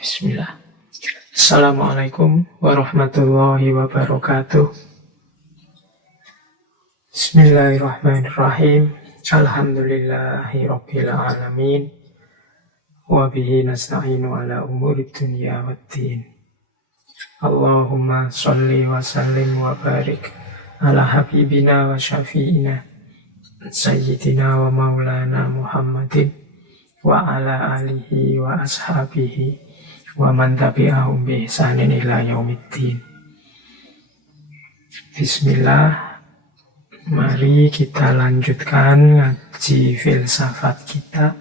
Bismillah. Assalamualaikum warahmatullahi wabarakatuh. Bismillahirrahmanirrahim. Alhamdulillahi rabbil alamin. Wa bihi nasta'inu ala umuri dunya waddin. Allahumma sholli wa sallim wa barik ala habibina wa syafi'ina sayyidina wa maulana Muhammadin wa ala alihi wa ashabihi wa man tabi'ahum bi ihsanin ila yaumiddin. Bismillah. Mari kita lanjutkan ngaji filsafat kita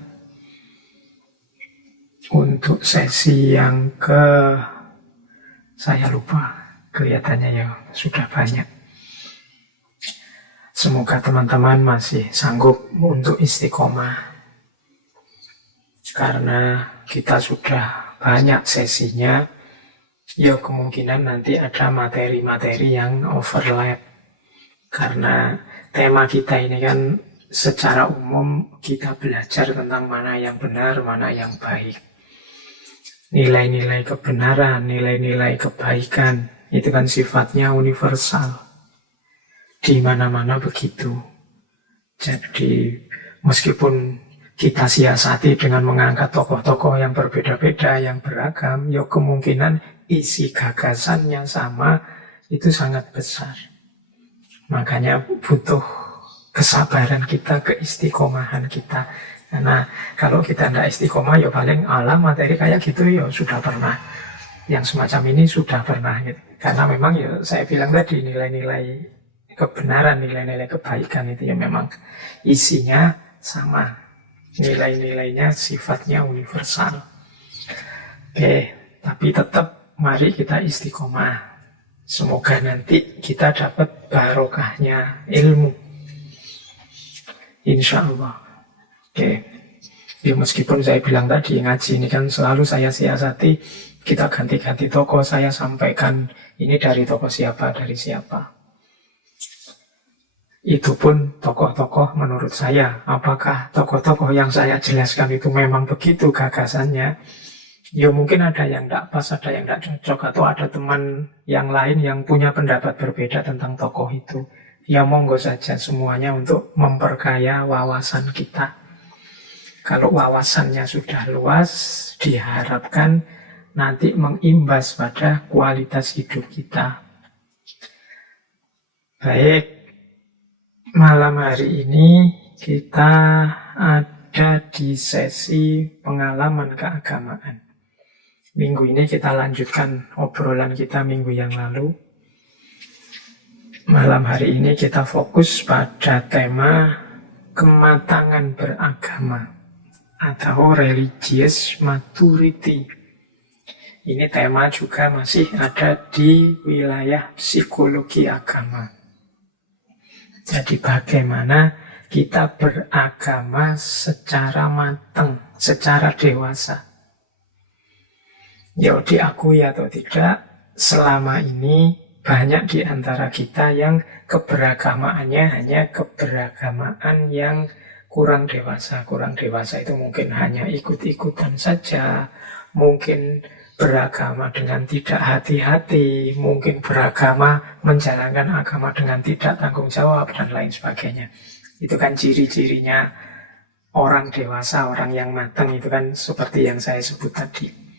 untuk sesi yang saya lupa, kelihatannya ya sudah banyak. Semoga teman-teman masih sanggup untuk istiqomah, karena kita sudah banyak sesinya. Ya kemungkinan nanti ada materi-materi yang overlap, karena tema kita ini kan secara umum kita belajar tentang mana yang benar, mana yang baik. Nilai-nilai kebenaran, nilai-nilai kebaikan, itu kan sifatnya universal. Di mana-mana begitu. Jadi meskipun kita siasati dengan mengangkat tokoh-tokoh yang berbeda-beda, yang beragam, ya kemungkinan isi gagasannya sama, itu sangat besar. Makanya butuh kesabaran kita, keistiqomahan kita. Karena kalau kita tidak istiqomah, ya paling materi kayak gitu ya sudah pernah. Yang semacam ini sudah pernah. Gitu. Karena memang ya saya bilang tadi, nilai-nilai kebenaran, nilai-nilai kebaikan itu ya memang isinya sama. Nilai-nilainya sifatnya universal. Oke, tapi tetap mari kita istiqomah. Semoga nanti kita dapat barokahnya ilmu, insya Allah. Oke, ya meskipun saya bilang tadi ngaji ini kan selalu saya siasati, kita ganti-ganti tokoh, saya sampaikan ini dari tokoh siapa, dari siapa. Itu pun tokoh-tokoh menurut saya. Apakah tokoh-tokoh yang saya jelaskan itu memang begitu gagasannya? Ya mungkin ada yang tidak pas, ada yang tidak cocok, atau ada teman yang lain yang punya pendapat berbeda tentang tokoh itu. Ya monggo saja semuanya untuk memperkaya wawasan kita. Kalau wawasannya sudah luas, diharapkan nanti mengimbas pada kualitas hidup kita. Baik, malam hari ini kita ada di sesi pengalaman keagamaan. Minggu ini kita lanjutkan obrolan kita minggu yang lalu. Malam hari ini kita fokus pada tema kematangan beragama atau religious maturity. Ini tema juga masih ada di wilayah psikologi agama. Jadi bagaimana kita beragama secara matang, secara dewasa. Ya diakui atau tidak, selama ini banyak di antara kita yang keberagamaannya hanya keberagamaan yang kurang dewasa. Kurang dewasa itu mungkin hanya ikut-ikutan saja, mungkin beragama dengan tidak hati-hati, mungkin beragama menjalankan agama dengan tidak tanggung jawab, dan lain sebagainya. Itu kan ciri-cirinya orang dewasa, orang yang matang, itu kan seperti yang saya sebut tadi.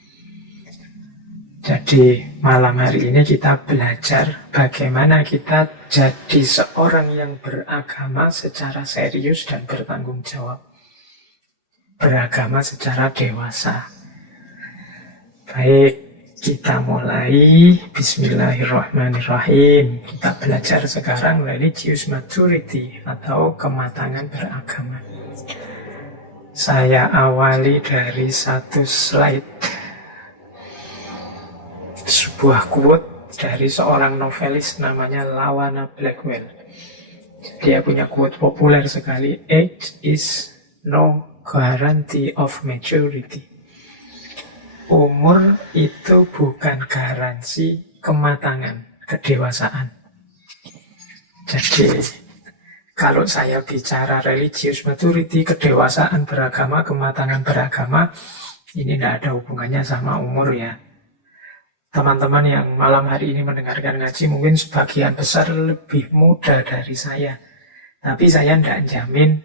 Jadi malam hari ini kita belajar bagaimana kita jadi seorang yang beragama secara serius dan bertanggung jawab. Beragama secara dewasa. Baik, kita mulai. Bismillahirrahmanirrahim. Kita belajar sekarang religious maturity atau kematangan beragama. Saya awali dari satu slide. Sebuah quote dari seorang novelis namanya Lawana Blackwell. Dia punya quote populer sekali, "Age is no guarantee of maturity." Umur itu bukan garansi kematangan, kedewasaan. Jadi kalau saya bicara religious maturity, kedewasaan beragama, kematangan beragama, Ini tidak ada hubungannya sama umur ya. Teman-teman yang malam hari ini mendengarkan ngaji mungkin sebagian besar lebih muda dari saya. Tapi saya tidak jamin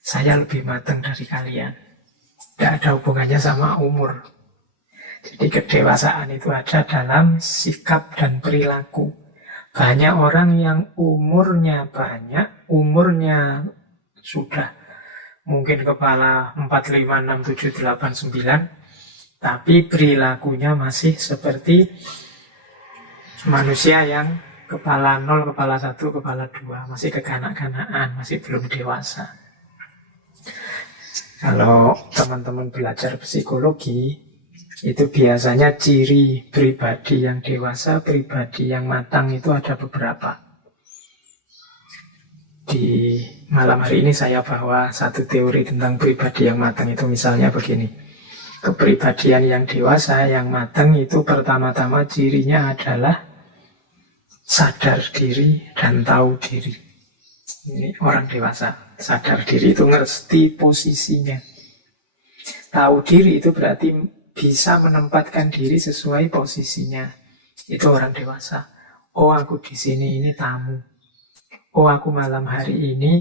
saya lebih matang dari kalian. Tidak ada hubungannya sama umur. Jadi kedewasaan itu ada dalam sikap dan perilaku. Banyak orang yang umurnya banyak, umurnya sudah mungkin kepala 4, 5, 6, 7, 8, 9, tapi perilakunya masih seperti manusia yang kepala 0, kepala 1, kepala 2, masih kekanak-kanakan, masih belum dewasa. Kalau teman-teman belajar psikologi, itu biasanya ciri pribadi yang dewasa, pribadi yang matang itu ada beberapa. Di malam hari ini saya bawa satu teori tentang pribadi yang matang itu misalnya begini. Kepribadian yang dewasa, yang matang itu pertama-tama cirinya adalah sadar diri dan tahu diri. Ini orang dewasa. Sadar diri itu ngerti posisinya. Tahu diri itu berarti bisa menempatkan diri sesuai posisinya. Itu orang dewasa. Oh, aku di sini ini tamu. Oh, aku malam hari ini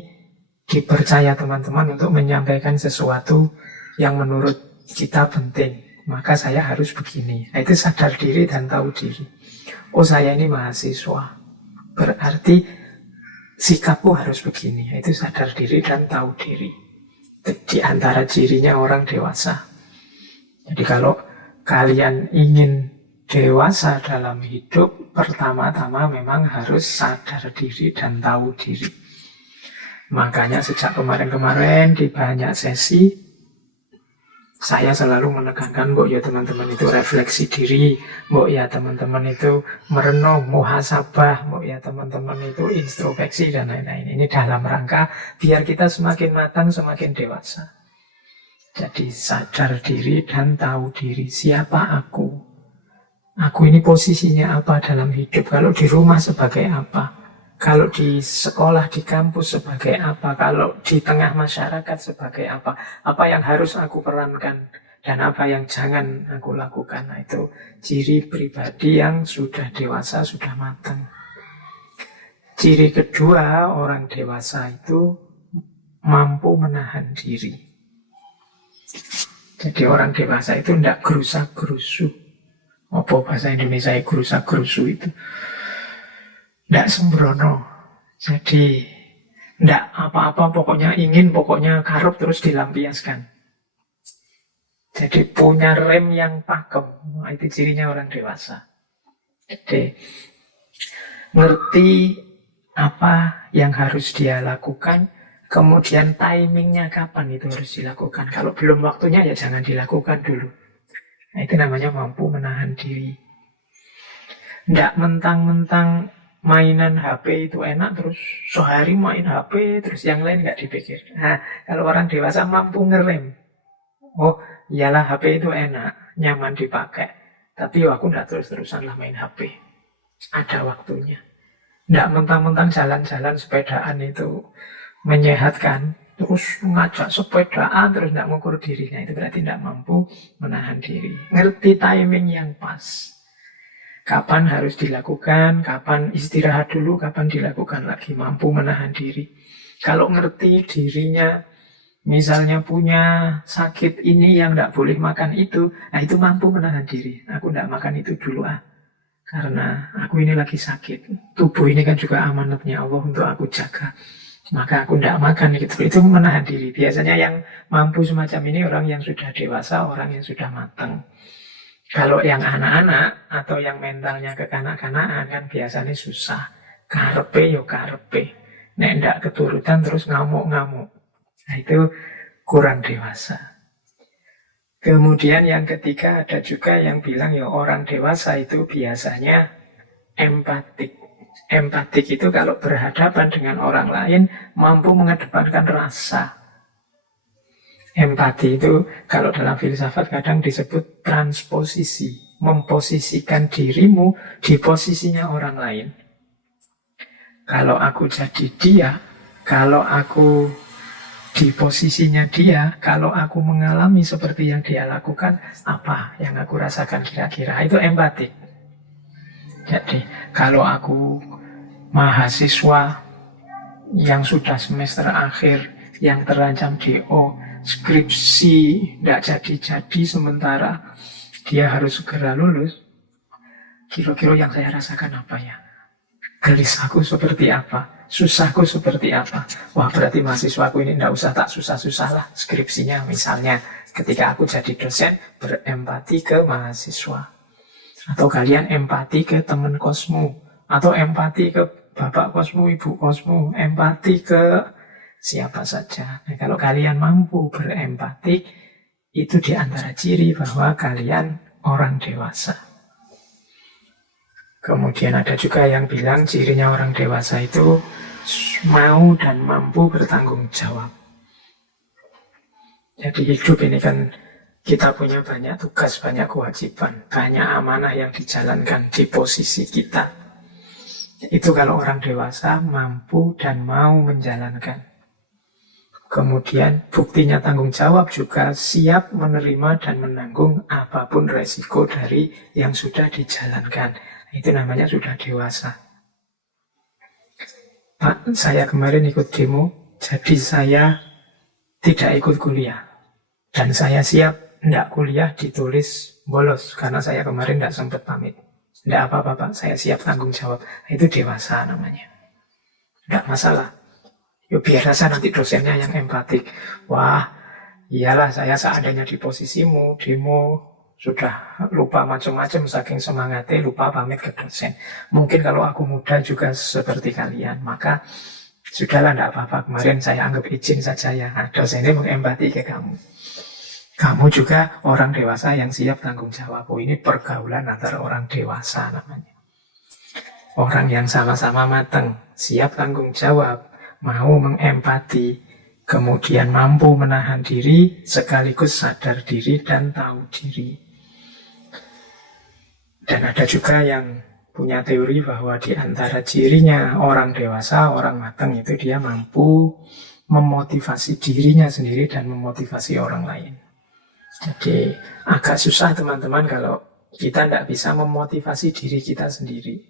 dipercaya teman-teman untuk menyampaikan sesuatu yang menurut kita penting. Maka saya harus begini. Itu sadar diri dan tahu diri. Oh, saya ini mahasiswa. Berarti sikapku harus begini. Itu sadar diri dan tahu diri. Di antara cirinya orang dewasa. Jadi kalau kalian ingin dewasa dalam hidup, pertama-tama memang harus sadar diri dan tahu diri. Makanya sejak kemarin-kemarin di banyak sesi, saya selalu menekankan, mbok ya teman-teman itu refleksi diri, mbok ya teman-teman itu merenung, muhasabah, mbok ya teman-teman itu introspeksi dan lain-lain. Ini dalam rangka biar kita semakin matang, semakin dewasa. Jadi sadar diri dan tahu diri. Siapa aku? Aku ini posisinya apa dalam hidup? Kalau di rumah sebagai apa? Kalau di sekolah, di kampus sebagai apa? Kalau di tengah masyarakat sebagai apa? Apa yang harus aku perankan? Dan apa yang jangan aku lakukan? Nah, itu ciri pribadi yang sudah dewasa, sudah matang. Ciri kedua orang dewasa itu mampu menahan diri. Jadi orang dewasa itu tidak gerusa-gerusu. Apa bahasa Indonesia gerusa-gerusu itu? Tidak sembrono. Jadi tidak apa-apa, pokoknya ingin, pokoknya karep terus dilampiaskan. Jadi punya rem yang pakem. Nah, itu cirinya orang dewasa. Jadi ngerti apa yang harus dia lakukan, kemudian timingnya kapan itu harus dilakukan. Kalau belum waktunya ya jangan dilakukan dulu. Nah, itu namanya mampu menahan diri. Tidak mentang-mentang mainan HP itu enak terus sehari main HP terus yang lain nggak dipikir. Nah, kalau orang dewasa mampu ngerem. Oh, iyalah HP itu enak, nyaman dipakai. Tapi aku nggak terus-terusan lah main HP. Ada waktunya. Tidak mentang-mentang jalan-jalan sepedaan itu menyehatkan, terus ngajak sepedaan, terus tidak mengukur dirinya, itu berarti tidak mampu menahan diri. Ngerti timing yang pas. Kapan harus dilakukan, kapan istirahat dulu, kapan dilakukan lagi, mampu menahan diri. Kalau ngerti dirinya, misalnya punya sakit ini yang tidak boleh makan itu, nah itu mampu menahan diri. Aku tidak makan itu dulu karena aku ini lagi sakit. Tubuh ini kan juga amanatnya Allah untuk aku jaga. Maka aku tidak makan gitu. Itu menahan diri. Biasanya yang mampu semacam ini orang yang sudah dewasa, orang yang sudah matang. Kalau yang anak-anak atau yang mentalnya kekanak-kanakan kan biasanya susah. Karepe yo karepe. Nek ndak keturutan terus ngamuk-ngamuk. Nah, itu kurang dewasa. Kemudian yang ketiga ada juga yang bilang ya orang dewasa itu biasanya empatik. Empatik itu kalau berhadapan dengan orang lain mampu mengedepankan rasa. Empati itu kalau dalam filsafat kadang disebut transposisi. Memposisikan dirimu di posisinya orang lain. Kalau aku jadi dia, kalau aku di posisinya dia, kalau aku mengalami seperti yang dia lakukan, apa yang aku rasakan kira-kira? Itu empati. Jadi, kalau aku mahasiswa yang sudah semester akhir, yang terancam DO, skripsi tidak jadi-jadi sementara dia harus segera lulus, kira-kira yang saya rasakan apa ya? Gelis aku seperti apa? Susahku seperti apa? Wah, berarti mahasiswaku ini tidak usah tak susah-susah lah skripsinya. Misalnya ketika aku jadi dosen, berempati ke mahasiswa. Atau kalian empati ke teman kosmu. Atau empati ke bapak kosmu, ibu kosmu. Empati ke siapa saja. Nah, kalau kalian mampu berempati, itu diantara ciri bahwa kalian orang dewasa. Kemudian ada juga yang bilang cirinya orang dewasa itu mau dan mampu bertanggung jawab. Jadi hidup ini kan kita punya banyak tugas, banyak kewajiban, banyak amanah yang dijalankan di posisi kita. Itu kalau orang dewasa mampu dan mau menjalankan. Kemudian buktinya tanggung jawab juga siap menerima dan menanggung apapun resiko dari yang sudah dijalankan. Itu namanya sudah dewasa. Pak, saya kemarin ikut demo, jadi saya tidak ikut kuliah. Dan saya siap tidak kuliah ditulis bolos, karena saya kemarin tidak sempat pamit. Tidak apa-apa Pak, saya siap tanggung jawab. Itu dewasa namanya. Tidak masalah. Yuk biar rasa nanti dosennya yang empatik. Wah, iyalah saya seandainya di posisimu, demo, sudah lupa macam-macam saking semangatnya, lupa pamit ke dosen. Mungkin kalau aku muda juga seperti kalian, maka sudahlah, tidak apa-apa. Kemarin saya anggap izin saja ya. Nah, dosennya mengempati ke kamu. Kamu juga orang dewasa yang siap tanggung jawab. Oh, ini pergaulan antara orang dewasa namanya. Orang yang sama-sama matang, siap tanggung jawab, mau mengempati, kemudian mampu menahan diri, sekaligus sadar diri dan tahu diri. Dan ada juga yang punya teori bahwa di antara cirinya orang dewasa, orang matang itu dia mampu memotivasi dirinya sendiri dan memotivasi orang lain. Jadi agak susah teman-teman kalau kita tidak bisa memotivasi diri kita sendiri.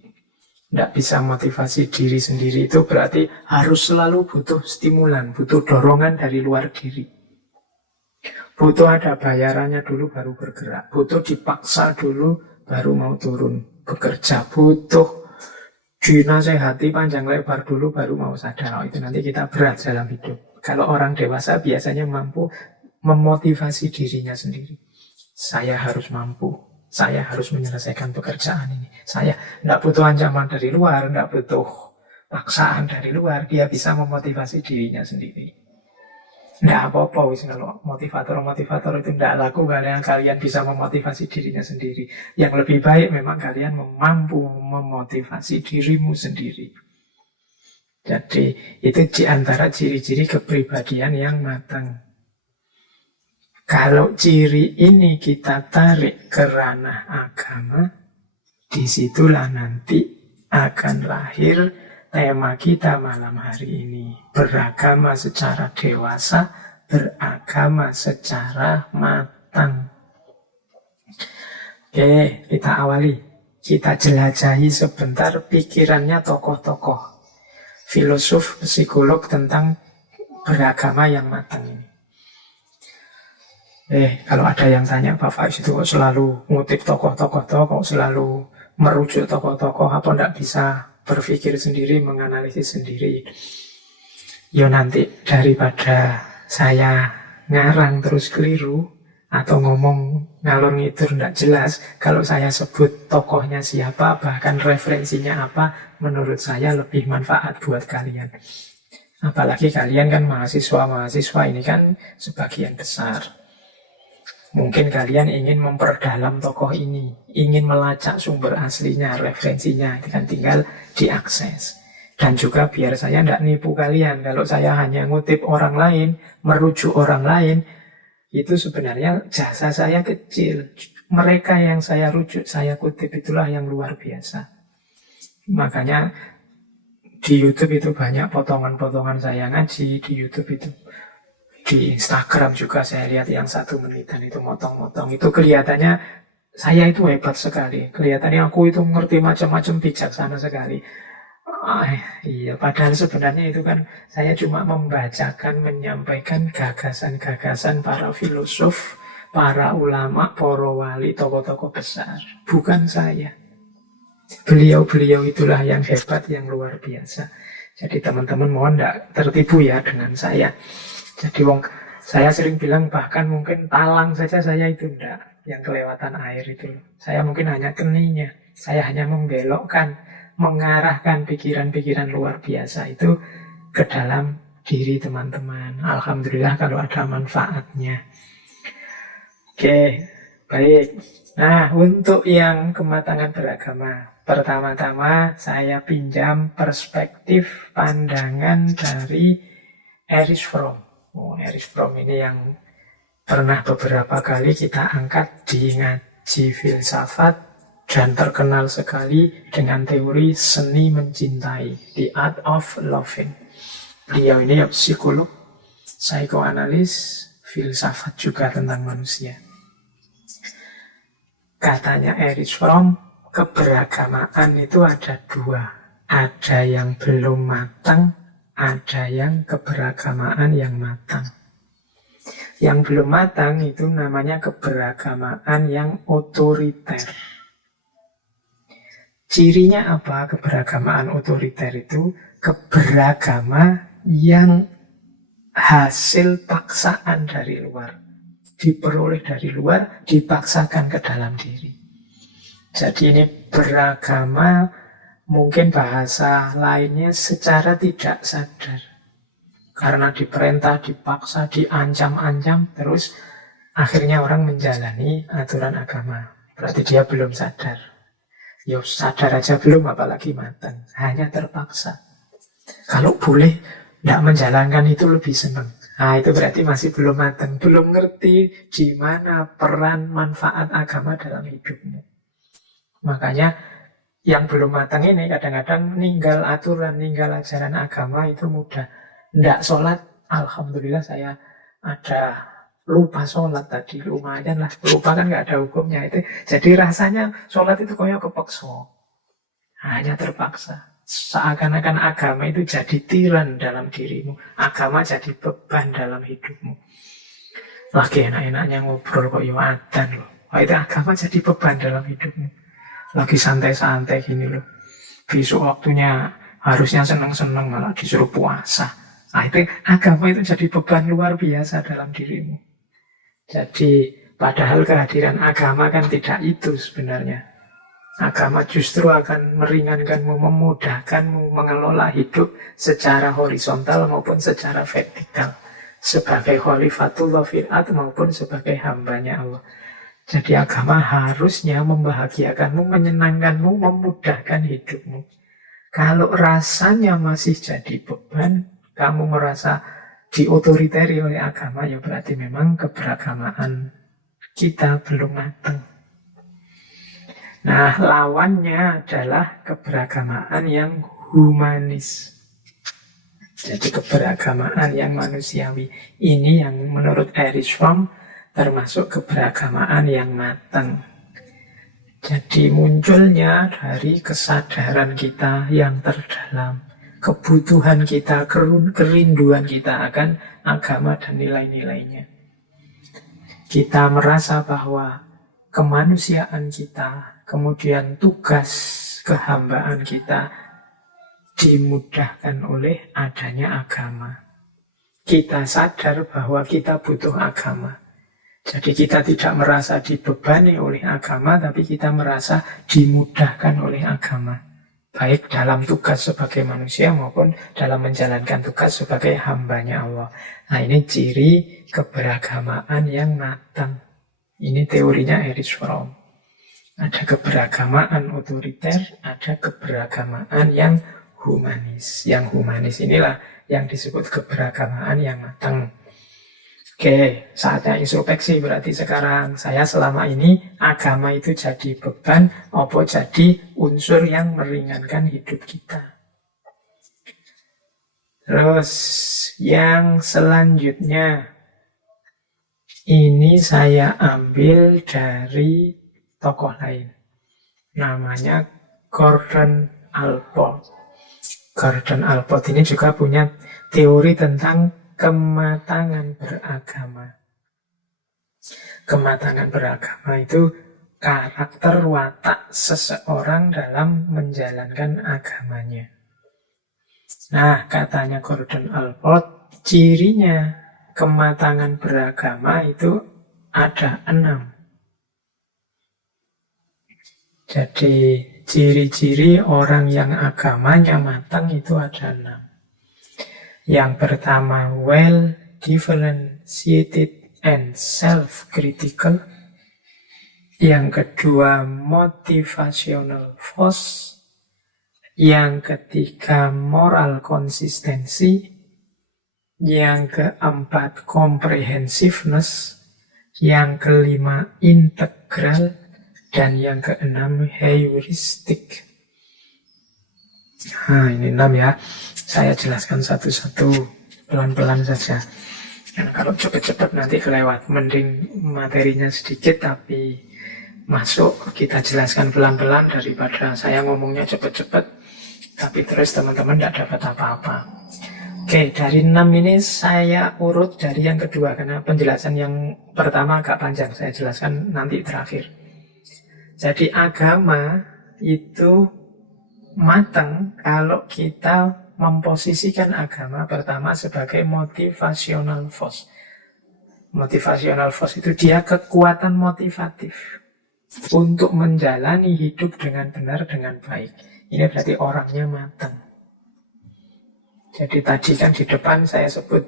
Tidak bisa motivasi diri sendiri itu berarti harus selalu butuh stimulan, butuh dorongan dari luar diri. Butuh ada bayarannya dulu baru bergerak, butuh dipaksa dulu baru mau turun bekerja, butuh dinasehati panjang lebar dulu baru mau sadar. Oh, itu nanti kita berat dalam hidup. Kalau orang dewasa biasanya mampu memotivasi dirinya sendiri. Saya harus mampu, saya harus menyelesaikan pekerjaan ini. Saya tidak butuh ancaman dari luar, tidak butuh paksaan dari luar. Dia bisa memotivasi dirinya sendiri. Tidak apa-apa wis kalau motivator itu tidak laku, kalian bisa memotivasi dirinya sendiri. Yang lebih baik memang kalian mampu memotivasi dirimu sendiri. Jadi itu diantara ciri-ciri kepribadian yang matang. Kalau ciri ini kita tarik ke ranah agama, disitulah nanti akan lahir tema kita malam hari ini. Beragama secara dewasa, beragama secara matang. Oke, kita awali. Kita jelajahi sebentar pikirannya tokoh-tokoh filosof, psikolog tentang beragama yang matang ini. Kalau ada yang tanya, Pak Faiz itu kok selalu ngutip tokoh-tokoh, kok selalu merujuk tokoh-tokoh, apa enggak bisa berpikir sendiri, menganalisis sendiri? Ya nanti daripada saya ngarang terus keliru, atau ngomong ngalor ngidul enggak jelas, kalau saya sebut tokohnya siapa, bahkan referensinya apa, menurut saya lebih manfaat buat kalian. Apalagi kalian kan mahasiswa ini kan sebagian besar. Mungkin kalian ingin memperdalam tokoh ini, ingin melacak sumber aslinya, referensinya, itu kan tinggal diakses. Dan juga biar saya tidak nipu kalian, kalau saya hanya ngutip orang lain, merujuk orang lain, itu sebenarnya jasa saya kecil. Mereka yang saya rujuk, saya kutip itulah yang luar biasa. Makanya di YouTube itu banyak potongan-potongan saya ngaji, di YouTube itu Di Instagram juga saya lihat yang 1 menitan itu motong-motong. Itu kelihatannya saya itu hebat sekali. Kelihatannya aku itu ngerti macam-macam, bijaksana sekali. Iya, padahal sebenarnya itu kan saya cuma membacakan, menyampaikan gagasan-gagasan para filosof, para ulama, para wali, tokoh-tokoh besar. Bukan saya. Beliau-beliau itulah yang hebat, yang luar biasa. Jadi teman-teman mohon tidak tertipu ya dengan saya. Jadi saya sering bilang bahkan mungkin talang saja saya itu enggak yang kelewatan air itu. Saya mungkin hanya keninya. Saya hanya membelokkan, mengarahkan pikiran-pikiran luar biasa itu ke dalam diri teman-teman. Alhamdulillah kalau ada manfaatnya. Oke, baik. Nah, untuk yang kematangan beragama, pertama-tama saya pinjam perspektif pandangan dari Erich Fromm. Erich Fromm ini yang pernah beberapa kali kita angkat di ngaji filsafat dan terkenal sekali dengan teori seni mencintai, The Art of Loving. Beliau ini psikolog, psikoanalis, filsafat juga tentang manusia. Katanya Erich Fromm, keberagamaan itu ada 2. Ada yang belum matang, ada yang keberagamaan yang matang. Yang belum matang itu namanya keberagamaan yang otoriter. Cirinya apa keberagamaan otoriter itu? Keberagaman yang hasil paksaan dari luar. Diperoleh dari luar, dipaksakan ke dalam diri. Jadi ini beragama, mungkin bahasa lainnya secara tidak sadar. Karena diperintah, dipaksa, diancam-ancam, terus akhirnya orang menjalani aturan agama. Berarti dia belum sadar. Ya sadar aja belum, apalagi matang. Hanya terpaksa. Kalau boleh tidak menjalankan itu lebih senang. Nah itu berarti masih belum matang. Belum ngerti di mana peran manfaat agama dalam hidupmu. Makanya yang belum matang ini kadang-kadang ninggal aturan, ninggal ajaran agama itu mudah. Nggak sholat, alhamdulillah saya ada lupa sholat tadi, lumayan lah. Lupa kan nggak ada hukumnya itu. Jadi rasanya sholat itu kayak kepeksa. Hanya terpaksa. Seakan-akan agama itu jadi tiran dalam dirimu. Agama jadi beban dalam hidupmu. Lagi enak-enaknya ngobrol kok ya adzan loh. Wah itu agama jadi beban dalam hidupmu. Lagi santai-santai gini loh. Besok waktunya harusnya senang-senang malah disuruh puasa. Nah itu agama itu jadi beban luar biasa dalam dirimu. Jadi padahal kehadiran agama kan tidak itu sebenarnya. Agama justru akan meringankanmu, memudahkanmu mengelola hidup secara horizontal maupun secara vertikal. Sebagai khalifatullah fil ard maupun sebagai hambanya Allah. Jadi agama harusnya membahagiakanmu, menyenangkanmu, memudahkan hidupmu. Kalau rasanya masih jadi beban, kamu merasa diotoriteri oleh agama, ya berarti memang keberagamaan kita belum matang. Nah, lawannya adalah keberagamaan yang humanis. Jadi keberagamaan yang manusiawi. Ini yang menurut Erich Fromm termasuk keberagamaan yang matang. Jadi munculnya dari kesadaran kita yang terdalam. Kebutuhan kita, kerinduan kita akan agama dan nilai-nilainya. Kita merasa bahwa kemanusiaan kita, kemudian tugas kehambaan kita dimudahkan oleh adanya agama. Kita sadar bahwa kita butuh agama. Jadi kita tidak merasa dibebani oleh agama, tapi kita merasa dimudahkan oleh agama. Baik dalam tugas sebagai manusia maupun dalam menjalankan tugas sebagai hambanya Allah. Nah ini ciri keberagamaan yang matang. Ini teorinya Erich Fromm. Ada keberagamaan otoriter, ada keberagamaan yang humanis. Yang humanis inilah yang disebut keberagamaan yang matang. Oke, saatnya introspeksi. Berarti sekarang saya selama ini agama itu jadi beban, apa jadi unsur yang meringankan hidup kita. Terus yang selanjutnya, Ini saya ambil dari tokoh lain. Namanya Gordon Allport. Gordon Allport ini juga punya teori tentang kematangan beragama. Kematangan beragama itu karakter watak seseorang dalam menjalankan agamanya. Nah, katanya Gordon Allport, cirinya kematangan beragama itu ada 6. Jadi, ciri-ciri orang yang agamanya matang itu ada 6. Yang pertama, well differentiated and self-critical. Yang kedua, motivational force. Yang ketiga, moral konsistensi. Yang keempat, comprehensiveness. Yang kelima, integral. Dan yang keenam, heuristic. Nah, ini 6 ya. Saya jelaskan satu-satu, pelan-pelan saja. Karena kalau cepat-cepat nanti kelewat. Mending materinya sedikit tapi masuk, kita jelaskan pelan-pelan daripada saya ngomongnya cepat-cepat tapi terus teman-teman tidak dapat apa-apa. Oke, dari 6 ini saya urut dari yang kedua, karena penjelasan yang pertama agak panjang, saya jelaskan nanti terakhir. Jadi agama itu matang kalau kita memposisikan agama pertama sebagai motivational force. Motivational force itu dia kekuatan motivatif untuk menjalani hidup dengan benar, dengan baik. Ini berarti orangnya matang. Jadi tadi kan di depan saya sebut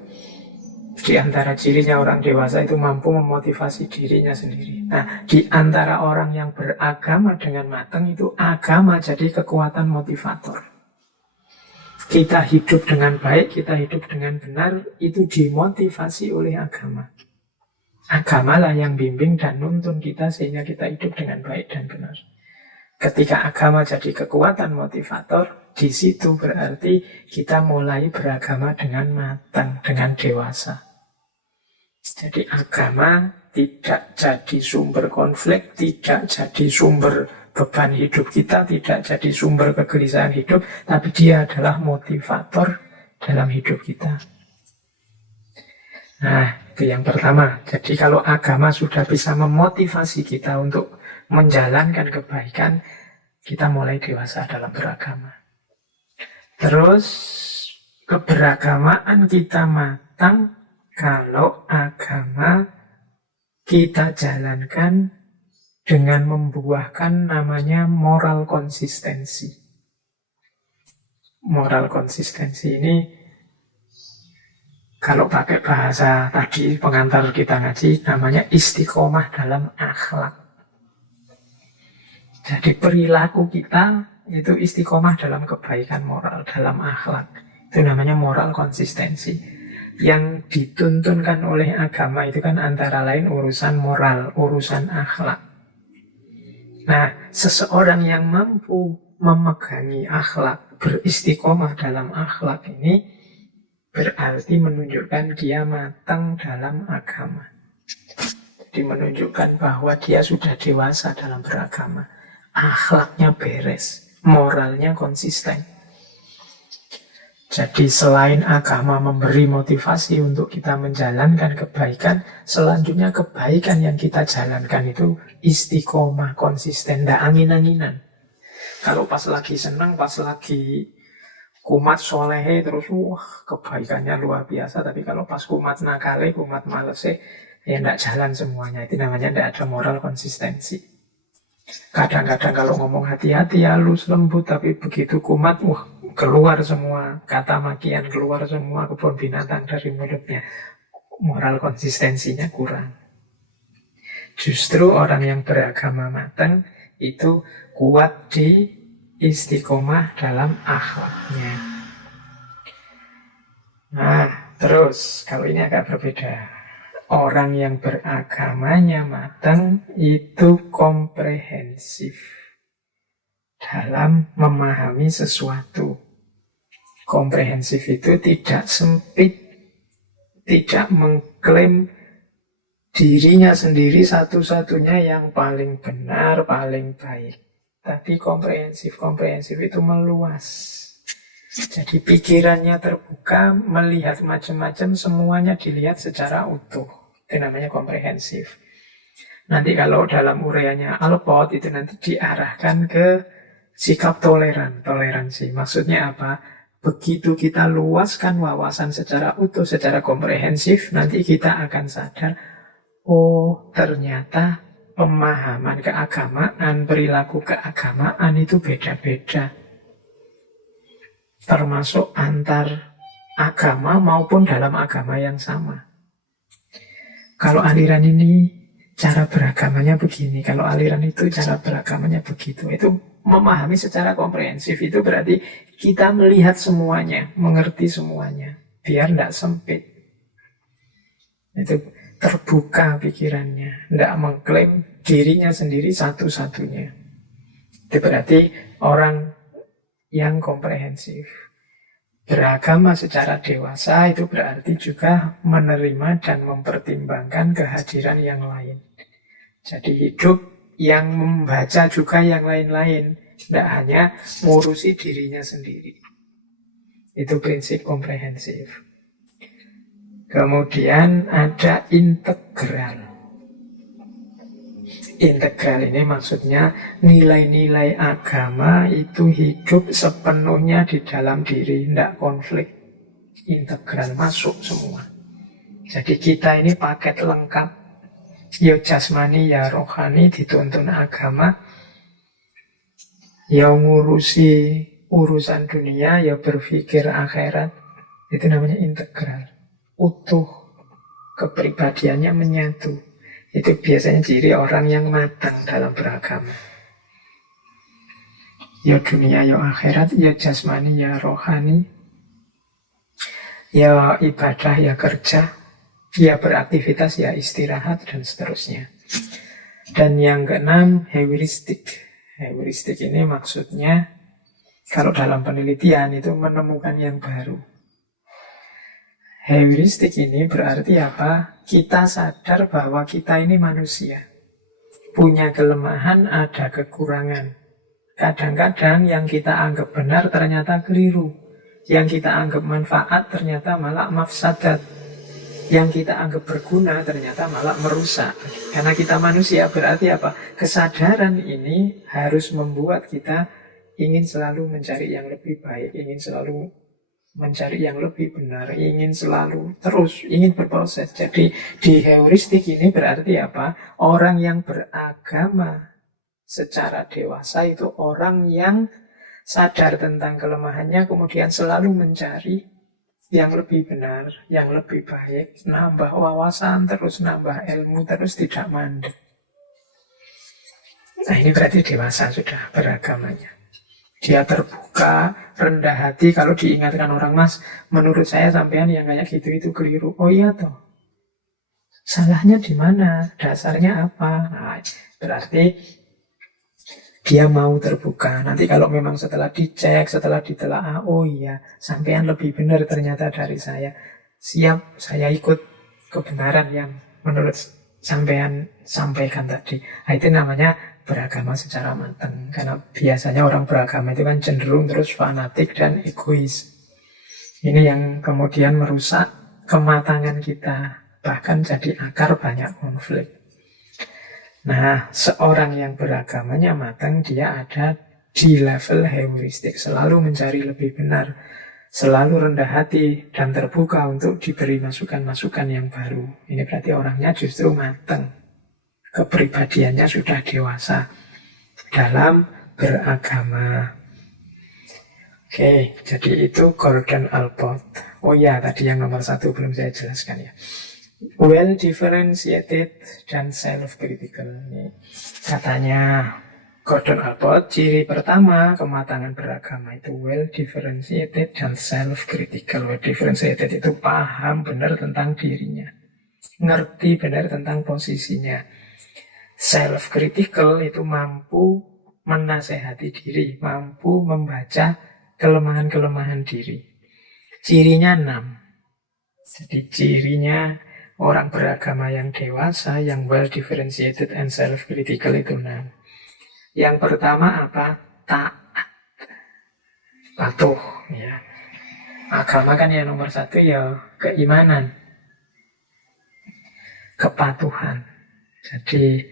di antara cirinya orang dewasa itu mampu memotivasi dirinya sendiri. Nah, di antara orang yang beragama dengan matang itu agama jadi kekuatan motivator. Kita hidup dengan baik, kita hidup dengan benar, itu dimotivasi oleh agama. Agamalah yang bimbing dan nuntun kita sehingga kita hidup dengan baik dan benar. Ketika agama jadi kekuatan motivator, di situ berarti kita mulai beragama dengan matang, dengan dewasa. Jadi agama tidak jadi sumber konflik, tidak jadi sumber beban hidup kita, tidak jadi sumber kegelisahan hidup, tapi dia adalah motivator dalam hidup kita. Nah, itu yang pertama. Jadi kalau agama sudah bisa memotivasi kita untuk menjalankan kebaikan, kita mulai dewasa dalam beragama. Terus keberagamaan kita matang kalau agama kita jalankan dengan membuahkan namanya moral konsistensi. Moral konsistensi ini kalau pakai bahasa tadi pengantar kita ngaji namanya istiqomah dalam akhlak. Jadi perilaku kita itu istiqomah dalam kebaikan moral, dalam akhlak. Itu namanya moral konsistensi. Yang dituntunkan oleh agama itu kan antara lain urusan moral, urusan akhlak. Nah, seseorang yang mampu memegangi akhlak, beristiqomah dalam akhlak ini berarti menunjukkan dia matang dalam agama. Jadi menunjukkan bahwa dia sudah dewasa dalam beragama. Akhlaknya beres, moralnya konsisten. Jadi selain agama memberi motivasi untuk kita menjalankan kebaikan, selanjutnya kebaikan yang kita jalankan itu istiqomah, konsisten, tidak angin-anginan. Kalau pas lagi senang, pas lagi kumat solehe, terus wah kebaikannya luar biasa. Tapi kalau pas kumat nakale, kumat malese, ya tidak jalan semuanya. Itu namanya tidak ada moral konsistensi. Kadang-kadang kalau ngomong hati-hati, halus, lembut, tapi begitu kumat, wah keluar semua kata makian, keluar semua kebun binatang dari mulutnya. Moral konsistensinya kurang. Justru orang yang beragama matang itu kuat di istiqomah dalam akhlaknya. Nah, terus kalau ini agak berbeda. Orang yang beragamanya matang itu komprehensif dalam memahami sesuatu. Komprehensif itu tidak sempit, tidak mengklaim dirinya sendiri satu-satunya yang paling benar, paling baik. Tapi komprehensif itu meluas. Jadi pikirannya terbuka, melihat macam-macam, semuanya dilihat secara utuh. Itu namanya komprehensif. Nanti kalau dalam uraiannya Alport itu nanti diarahkan ke sikap toleransi. Maksudnya apa? Begitu kita luaskan wawasan secara utuh, secara komprehensif, nanti kita akan sadar, oh ternyata pemahaman keagamaan, perilaku keagamaan itu beda-beda. Termasuk antar agama maupun dalam agama yang sama. Kalau aliran ini cara beragamanya begini, kalau aliran itu cara beragamanya begitu. Itu memahami secara komprehensif, itu berarti kita melihat semuanya, mengerti semuanya, biar tidak sempit. Itu terbuka pikirannya, tidak mengklaim dirinya sendiri satu-satunya. Itu berarti orang yang komprehensif. Beragama secara dewasa itu berarti juga menerima dan mempertimbangkan kehadiran yang lain. Jadi hidup yang membaca juga yang lain-lain, tidak hanya ngurusi dirinya sendiri. Itu prinsip komprehensif. Kemudian ada integral. Integral ini maksudnya nilai-nilai agama itu hidup sepenuhnya di dalam diri, tidak konflik. Integral, masuk semua. Jadi kita ini paket lengkap, ya jasmani, ya rohani, dituntun agama, ya ngurusi urusan dunia, ya berpikir akhirat. Itu namanya integral, utuh, kepribadiannya menyatu. Itu biasanya ciri orang yang matang dalam beragama. Ya dunia, ya akhirat, ya jasmani, ya rohani, ya ibadah, ya kerja, ya beraktivitas, ya istirahat, dan seterusnya. Dan yang keenam, heuristik. Heuristik ini maksudnya, kalau dalam penelitian itu menemukan yang baru. Heuristik ini berarti apa? Kita sadar bahwa kita ini manusia, punya kelemahan, ada kekurangan. Kadang-kadang yang kita anggap benar ternyata keliru. Yang kita anggap manfaat ternyata malah mafsadat. Yang kita anggap berguna ternyata malah merusak. Karena kita manusia, berarti apa? Kesadaran ini harus membuat kita ingin selalu mencari yang lebih baik, ingin selalu mencari yang lebih benar, ingin selalu terus, ingin berproses. Jadi di heuristik ini berarti apa? Orang yang beragama secara dewasa itu orang yang sadar tentang kelemahannya, kemudian selalu mencari yang lebih benar, yang lebih baik, nambah wawasan terus, nambah ilmu terus, tidak mandek. Nah ini berarti dewasa sudah beragamanya. Dia terbuka, rendah hati. Kalau diingatkan orang, mas, menurut saya sampean yang kayak gitu itu keliru. Oh iya toh, salahnya di mana? Dasarnya apa? Nah, berarti dia mau terbuka. Nanti kalau memang setelah dicek, setelah ditelaah, oh iya, sampean lebih benar ternyata dari saya. Siap, saya ikut kebenaran yang menurut sampean sampaikan tadi. Nah, itu namanya beragama secara matang. Karena biasanya orang beragama itu kan cenderung terus fanatik dan egois. Ini yang kemudian merusak kematangan kita, bahkan jadi akar banyak konflik. Nah, seorang yang beragamanya matang, dia ada di level heuristik, selalu mencari lebih benar, selalu rendah hati dan terbuka untuk diberi masukan-masukan yang baru. Ini berarti orangnya justru matang, kepribadiannya sudah dewasa dalam beragama. Oke, jadi itu Gordon Allport. Oh ya, tadi yang nomor 1 belum saya jelaskan ya. Well differentiated dan self-critical. Ini katanya Gordon Allport, ciri pertama kematangan beragama itu well differentiated dan self-critical. Well differentiated itu paham benar tentang dirinya, ngerti benar tentang posisinya. Self-critical itu mampu menasehati diri, mampu membaca kelemahan-kelemahan diri. Cirinya 6. Jadi cirinya Orang beragama yang dewasa, yang well differentiated and self-critical itu 6. Yang pertama apa? Taat, patuh. Ya. Agama kan yang nomor 1 ya keimanan, kepatuhan. Jadi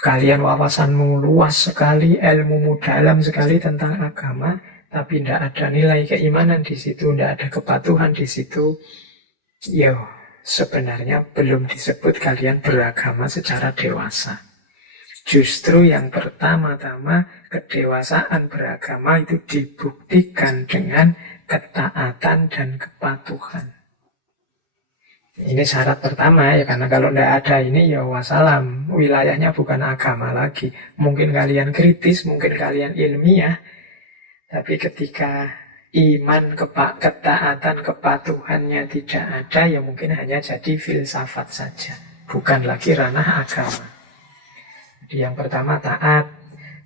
kalian wawasanmu luas sekali, ilmumu dalam sekali tentang agama, tapi tidak ada nilai keimanan di situ, tidak ada kepatuhan di situ, ya sebenarnya belum disebut kalian beragama secara dewasa. Justru yang pertama-tama, kedewasaan beragama itu dibuktikan dengan ketaatan dan kepatuhan. Ini syarat pertama ya, karena kalau tidak ada ini ya wassalam, wilayahnya bukan agama lagi. Mungkin kalian kritis, mungkin kalian ilmiah, tapi ketika iman, ketaatan, kepatuhannya tidak ada, ya mungkin hanya jadi filsafat saja, bukan lagi ranah agama. Jadi yang pertama taat,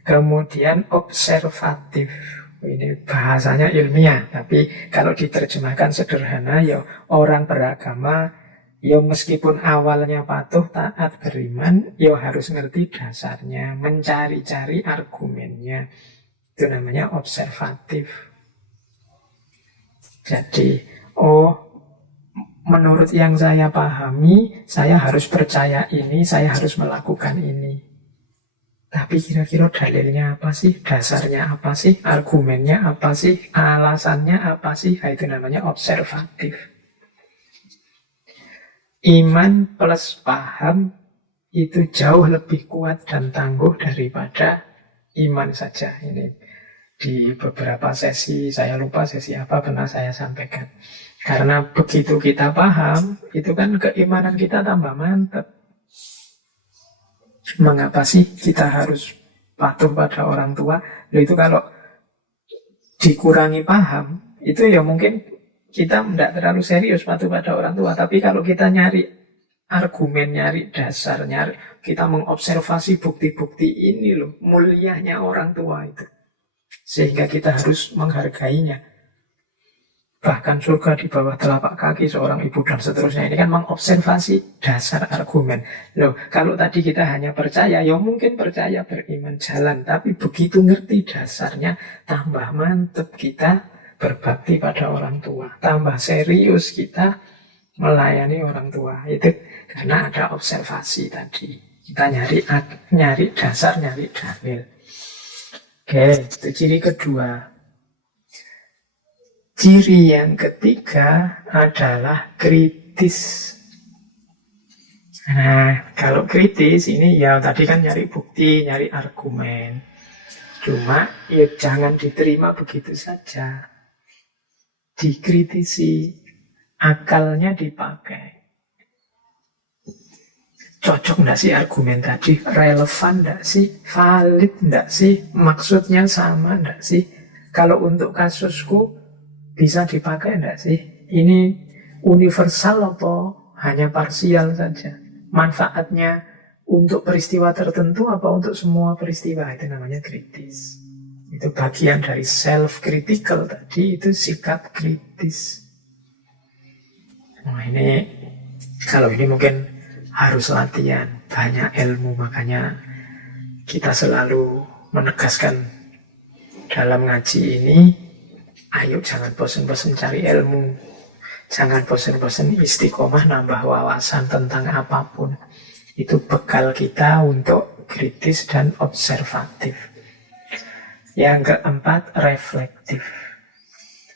kemudian observatif. Ini bahasanya ilmiah, tapi kalau diterjemahkan sederhana ya orang beragama, ya meskipun awalnya patuh, taat, beriman, ya harus ngerti dasarnya, mencari-cari argumennya. Itu namanya observatif. Jadi, menurut yang saya pahami, saya harus percaya ini, saya harus melakukan ini. Tapi kira-kira dalilnya apa sih? Dasarnya apa sih? Argumennya apa sih? Alasannya apa sih? Nah, itu namanya observatif. Iman plus paham itu jauh lebih kuat dan tangguh daripada iman saja. Ini di beberapa sesi, saya lupa sesi apa pernah saya sampaikan. Karena begitu kita paham, itu kan keimanan kita tambah mantap. Mengapa sih kita harus patuh pada orang tua? Itu kalau dikurangi paham, itu ya mungkin kita tidak terlalu serius patuh pada orang tua. Tapi kalau kita nyari argumen, nyari dasar, kita mengobservasi bukti-bukti ini loh, mulianya orang tua itu, sehingga kita harus menghargainya. Bahkan surga di bawah telapak kaki seorang ibu dan seterusnya. Ini kan mengobservasi dasar argumen. Loh, kalau tadi kita hanya percaya, ya mungkin percaya, beriman, jalan. Tapi begitu ngerti dasarnya, tambah mantep kita berbakti pada orang tua. Tambah serius kita melayani orang tua. Itu karena ada observasi tadi. Kita nyari dasar, nyari dalil. Oke, itu ciri kedua. Ciri yang ketiga adalah kritis. Nah, kalau kritis ini ya tadi kan nyari bukti, nyari argumen. Cuma ya jangan diterima begitu saja. Dikritisi, akalnya dipakai. Cocok enggak sih argumen tadi? Relevan enggak sih? Valid enggak sih? Maksudnya sama enggak sih? Kalau untuk kasusku bisa dipakai enggak sih? Ini universal atau hanya parsial saja? Manfaatnya untuk peristiwa tertentu apa untuk semua peristiwa? Itu namanya kritis. Itu bagian dari self-critical tadi, itu sikap kritis. Nah ini, kalau ini mungkin harus latihan, banyak ilmu, makanya kita selalu menegaskan dalam ngaji ini, ayo jangan bosan-bosan cari ilmu, jangan bosan-bosan istiqomah nambah wawasan tentang apapun. Itu bekal kita untuk kritis dan observatif. Yang keempat, reflektif.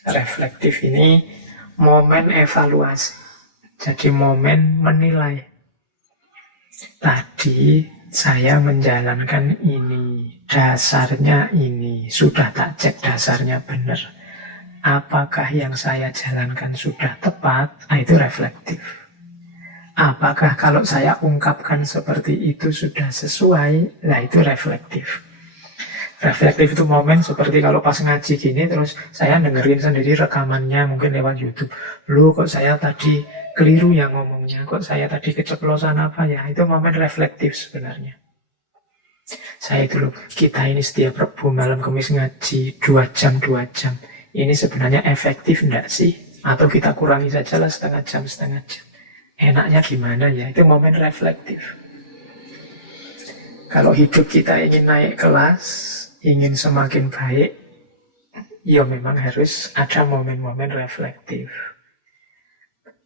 Reflektif ini momen evaluasi. Jadi momen menilai. Tadi saya menjalankan ini, dasarnya ini, sudah tak cek dasarnya benar. Apakah yang saya jalankan sudah tepat? Itu reflektif. Apakah kalau saya ungkapkan seperti itu sudah sesuai? Nah itu reflektif. Reflektif itu momen seperti kalau pas ngaji gini, terus saya dengerin sendiri rekamannya mungkin lewat YouTube. Loh kok saya tadi keliru ya ngomongnya, kok saya tadi keceplosan apa ya? Itu momen reflektif sebenarnya. Saya dulu, kita ini setiap Rabu malam Kamis ngaji 2 jam. Ini sebenarnya efektif enggak sih? Atau kita kurangi saja lah setengah jam. enaknya gimana ya, itu momen reflektif. Kalau hidup kita ingin naik kelas, ingin semakin baik, ya memang harus ada momen-momen reflektif.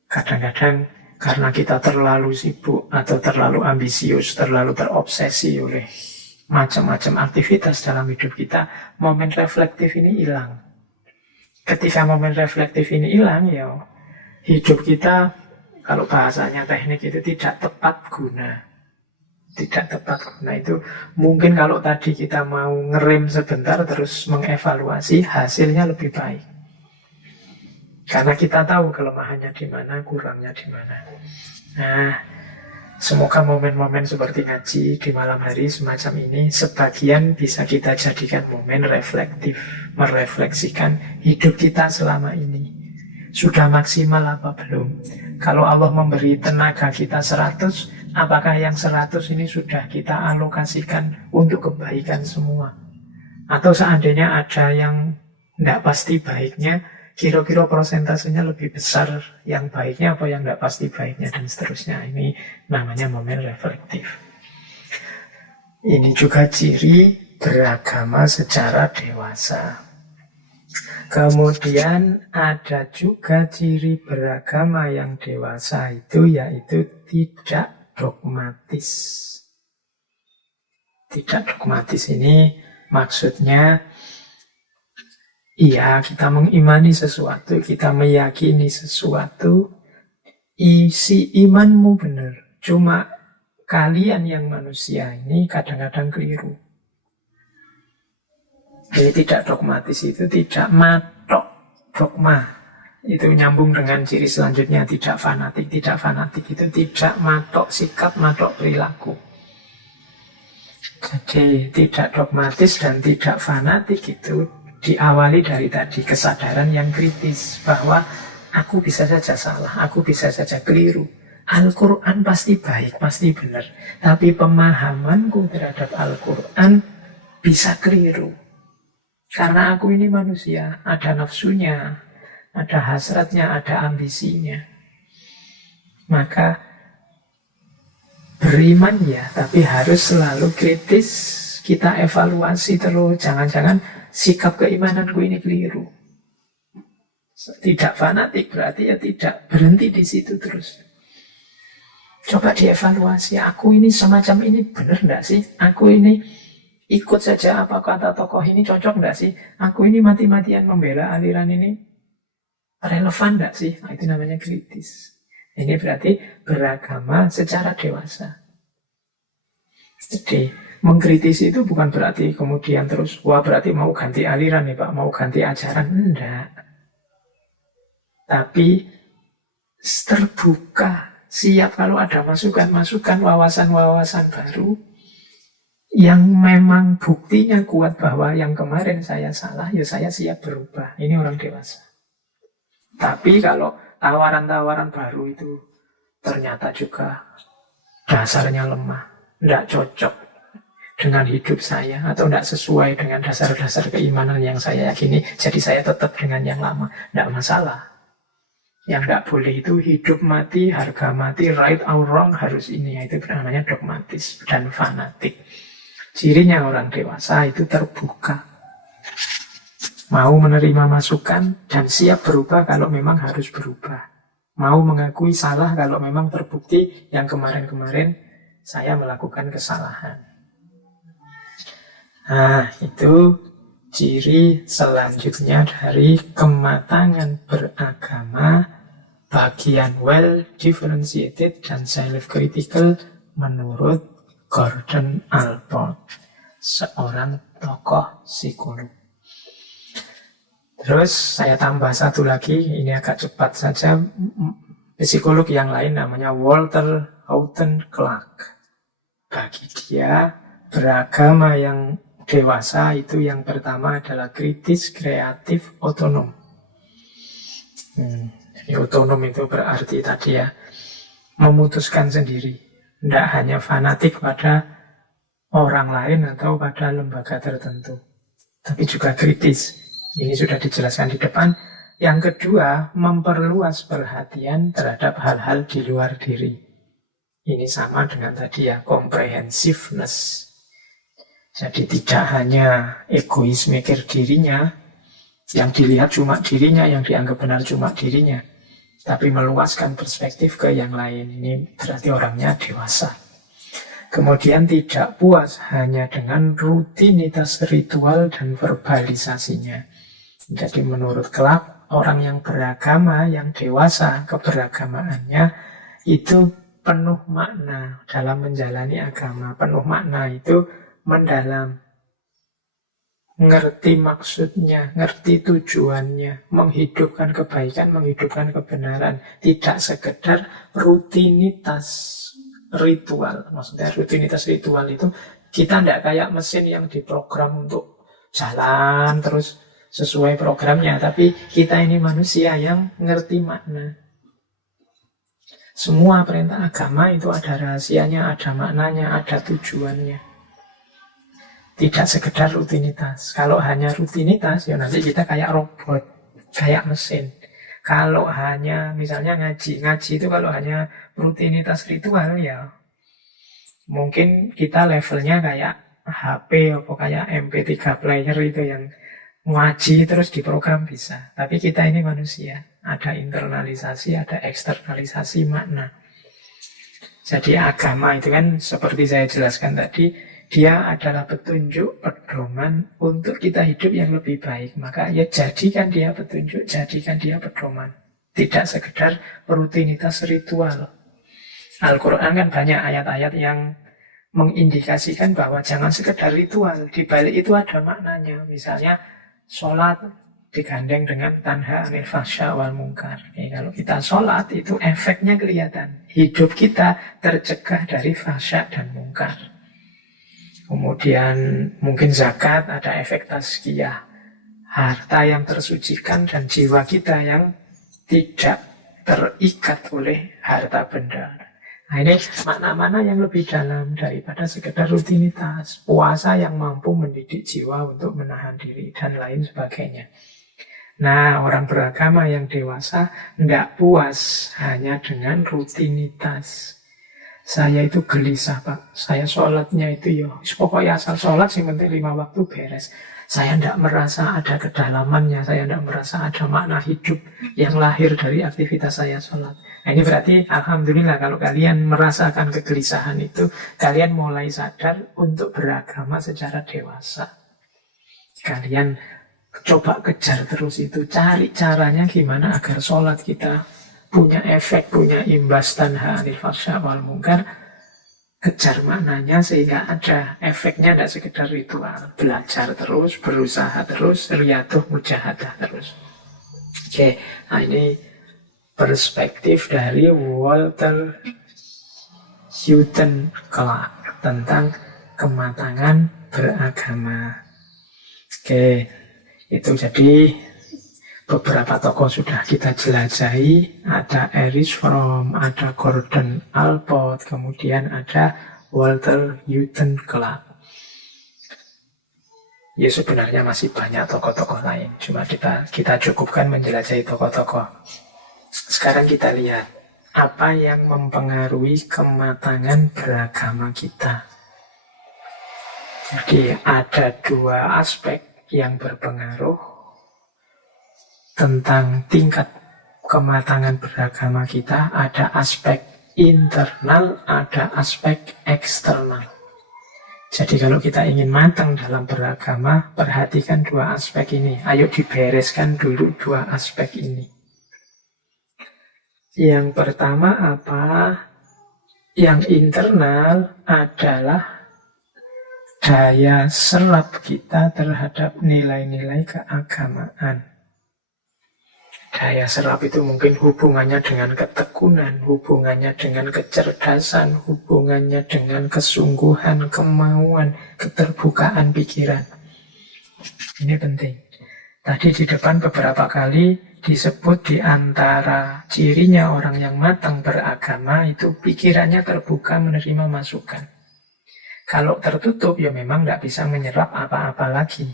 Kadang-kadang karena kita terlalu sibuk atau terlalu ambisius, terlalu terobsesi oleh macam-macam aktivitas dalam hidup kita, momen reflektif ini hilang. Ketika momen reflektif ini hilang, ya hidup kita, kalau bahasanya teknik itu tidak tepat guna. Tidak tepat guna itu mungkin kalau tadi kita mau ngerem sebentar terus mengevaluasi, hasilnya lebih baik. Karena kita tahu kelemahannya di mana, kurangnya di mana. Nah, semoga momen-momen seperti ngaji di malam hari semacam ini sebagian bisa kita jadikan momen reflektif, merefleksikan hidup kita selama ini. Sudah maksimal apa belum? Kalau Allah memberi tenaga kita 100, apakah yang 100 ini sudah kita alokasikan untuk kebaikan semua? Atau seandainya ada yang tidak pasti baiknya, kira-kira prosentasenya lebih besar yang baiknya apa yang tidak pasti baiknya, dan seterusnya. Ini namanya momen reflektif. Ini juga ciri beragama secara dewasa. Kemudian ada juga ciri beragama yang dewasa itu, yaitu tidak dogmatis. Tidak dogmatis ini maksudnya, iya kita mengimani sesuatu, kita meyakini sesuatu, isi imanmu benar. Cuma kalian yang manusia ini kadang-kadang keliru. Jadi tidak dogmatis itu tidak matok dogma. Itu nyambung dengan ciri selanjutnya, tidak fanatik. Tidak fanatik itu tidak matok sikap, matok perilaku. Jadi tidak dogmatis dan tidak fanatik itu diawali dari tadi kesadaran yang kritis bahwa aku bisa saja salah, aku bisa saja keliru. Al-Quran pasti baik, pasti benar. Tapi pemahamanku terhadap Al-Quran bisa keliru. Karena aku ini manusia, ada nafsunya, ada hasratnya, ada ambisinya. Maka beriman ya, tapi harus selalu kritis. Kita evaluasi terus, jangan-jangan sikap keimananku ini keliru. Tidak fanatik berarti ya tidak berhenti di situ terus. Coba dievaluasi, aku ini semacam ini benar enggak sih? Aku ini ikut saja apa kata tokoh ini, cocok enggak sih? Aku ini mati-matian membela aliran ini, relevan enggak sih? Nah, itu namanya kritis. Ini berarti beragama secara dewasa. Jadi mengkritisi itu bukan berarti kemudian terus, wah berarti mau ganti aliran nih Pak, mau ganti ajaran. Enggak. Tapi terbuka, siap kalau ada masukan-masukan, wawasan-wawasan baru yang memang buktinya kuat bahwa yang kemarin saya salah, ya saya siap berubah. Ini orang dewasa. Tapi kalau tawaran-tawaran baru itu ternyata juga dasarnya lemah, tidak cocok dengan hidup saya, atau tidak sesuai dengan dasar-dasar keimanan yang saya yakini, jadi saya tetap dengan yang lama, tidak masalah. Yang tidak boleh itu hidup mati, harga mati, right or wrong harus ini. Itu namanya dogmatis dan fanatik. Cirinya orang dewasa itu terbuka, mau menerima masukan dan siap berubah kalau memang harus berubah. Mau mengakui salah kalau memang terbukti yang kemarin-kemarin saya melakukan kesalahan. Nah, itu ciri selanjutnya dari kematangan beragama, bagian well differentiated dan self-critical menurut Gordon Allport, seorang tokoh psikolog. Terus saya tambah satu lagi, ini agak cepat saja. Psikolog yang lain namanya Walter Houghton Clark. Bagi dia, beragama yang dewasa itu yang pertama adalah kritis, kreatif, otonom. Jadi otonom itu berarti tadi ya, memutuskan sendiri. Tidak hanya fanatik pada orang lain atau pada lembaga tertentu, tapi juga kritis. Ini sudah dijelaskan di depan. Yang kedua, memperluas perhatian terhadap hal-hal di luar diri. Ini sama dengan tadi ya, comprehensiveness. Jadi tidak hanya egois mikir dirinya, yang dilihat cuma dirinya, yang dianggap benar cuma dirinya, tapi meluaskan perspektif ke yang lain. Ini berarti orangnya dewasa. Kemudian tidak puas hanya dengan rutinitas ritual dan verbalisasinya. Jadi menurut Clark, orang yang beragama, yang dewasa keberagamaannya itu penuh makna dalam menjalani agama. Penuh makna itu mendalam, ngerti maksudnya, ngerti tujuannya, menghidupkan kebaikan, menghidupkan kebenaran. Tidak sekedar rutinitas ritual. Maksudnya rutinitas ritual itu kita tidak kayak mesin yang diprogram untuk jalan terus sesuai programnya, tapi kita ini manusia yang ngerti makna. Semua perintah agama itu ada rahasianya, ada maknanya, ada tujuannya. Tidak sekedar rutinitas. Kalau hanya rutinitas, ya nanti kita kayak robot, kayak mesin. Kalau hanya misalnya ngaji itu kalau hanya rutinitas ritual, ya mungkin kita levelnya kayak HP atau kayak MP3 player itu yang ngaji terus diprogram bisa. Tapi kita ini manusia, ada internalisasi, ada eksternalisasi makna. Jadi agama itu kan seperti saya jelaskan tadi, dia adalah petunjuk, pedoman untuk kita hidup yang lebih baik. Maka ya jadikan dia petunjuk, jadikan dia pedoman. Tidak sekedar rutinitas ritual. Al-Quran kan banyak ayat-ayat yang mengindikasikan bahwa jangan sekedar ritual. Di balik itu ada maknanya. Misalnya sholat digandeng dengan tanha anil fahsya wal munkar. Kalau kita sholat itu efeknya kelihatan. Hidup kita tercegah dari fahsya dan munkar. Kemudian mungkin zakat ada efek tazkiyah, harta yang tersucikan dan jiwa kita yang tidak terikat oleh harta benda. Nah ini makna-makna yang lebih dalam daripada sekedar rutinitas. Puasa yang mampu mendidik jiwa untuk menahan diri dan lain sebagainya. Nah orang beragama yang dewasa tidak puas hanya dengan rutinitas. Saya itu gelisah Pak, saya sholatnya itu ya pokoknya asal sholat sih penting 5 waktu beres. Saya tidak merasa ada kedalamannya, saya tidak merasa ada makna hidup yang lahir dari aktivitas saya sholat. Nah ini berarti alhamdulillah kalau kalian merasakan kegelisahan itu, kalian mulai sadar untuk beragama secara dewasa. Kalian coba kejar terus itu, cari caranya gimana agar sholat kita punya efek, punya imbas tanha anil fahsya wal munkar. Kejar maknanya sehingga ada efeknya, tidak sekedar ritual. Belajar terus, berusaha terus, riyadhah mujahadah terus. Oke, nah ini perspektif dari Walter Hutton Clark tentang kematangan beragama. Oke, itu jadi beberapa tokoh sudah kita jelajahi. Ada Erich Fromm, ada Gordon Allport, kemudian ada Walter Hutton Clark. Ya sebenarnya masih banyak tokoh-tokoh lain, cuma kita cukupkan menjelajahi tokoh-tokoh. Sekarang kita lihat apa yang mempengaruhi kematangan beragama kita. Jadi ada 2 aspek yang berpengaruh tentang tingkat kematangan beragama kita. Ada aspek internal, ada aspek eksternal. Jadi kalau kita ingin matang dalam beragama, perhatikan 2 aspek ini. Ayo dibereskan dulu 2 aspek ini. Yang pertama apa? Yang internal adalah daya serap kita terhadap nilai-nilai keagamaan. Daya serap itu mungkin hubungannya dengan ketekunan, hubungannya dengan kecerdasan, hubungannya dengan kesungguhan, kemauan, keterbukaan pikiran. Ini penting. Tadi di depan beberapa kali disebut di antara cirinya orang yang matang beragama itu pikirannya terbuka menerima masukan. Kalau tertutup ya memang tidak bisa menyerap apa-apa lagi.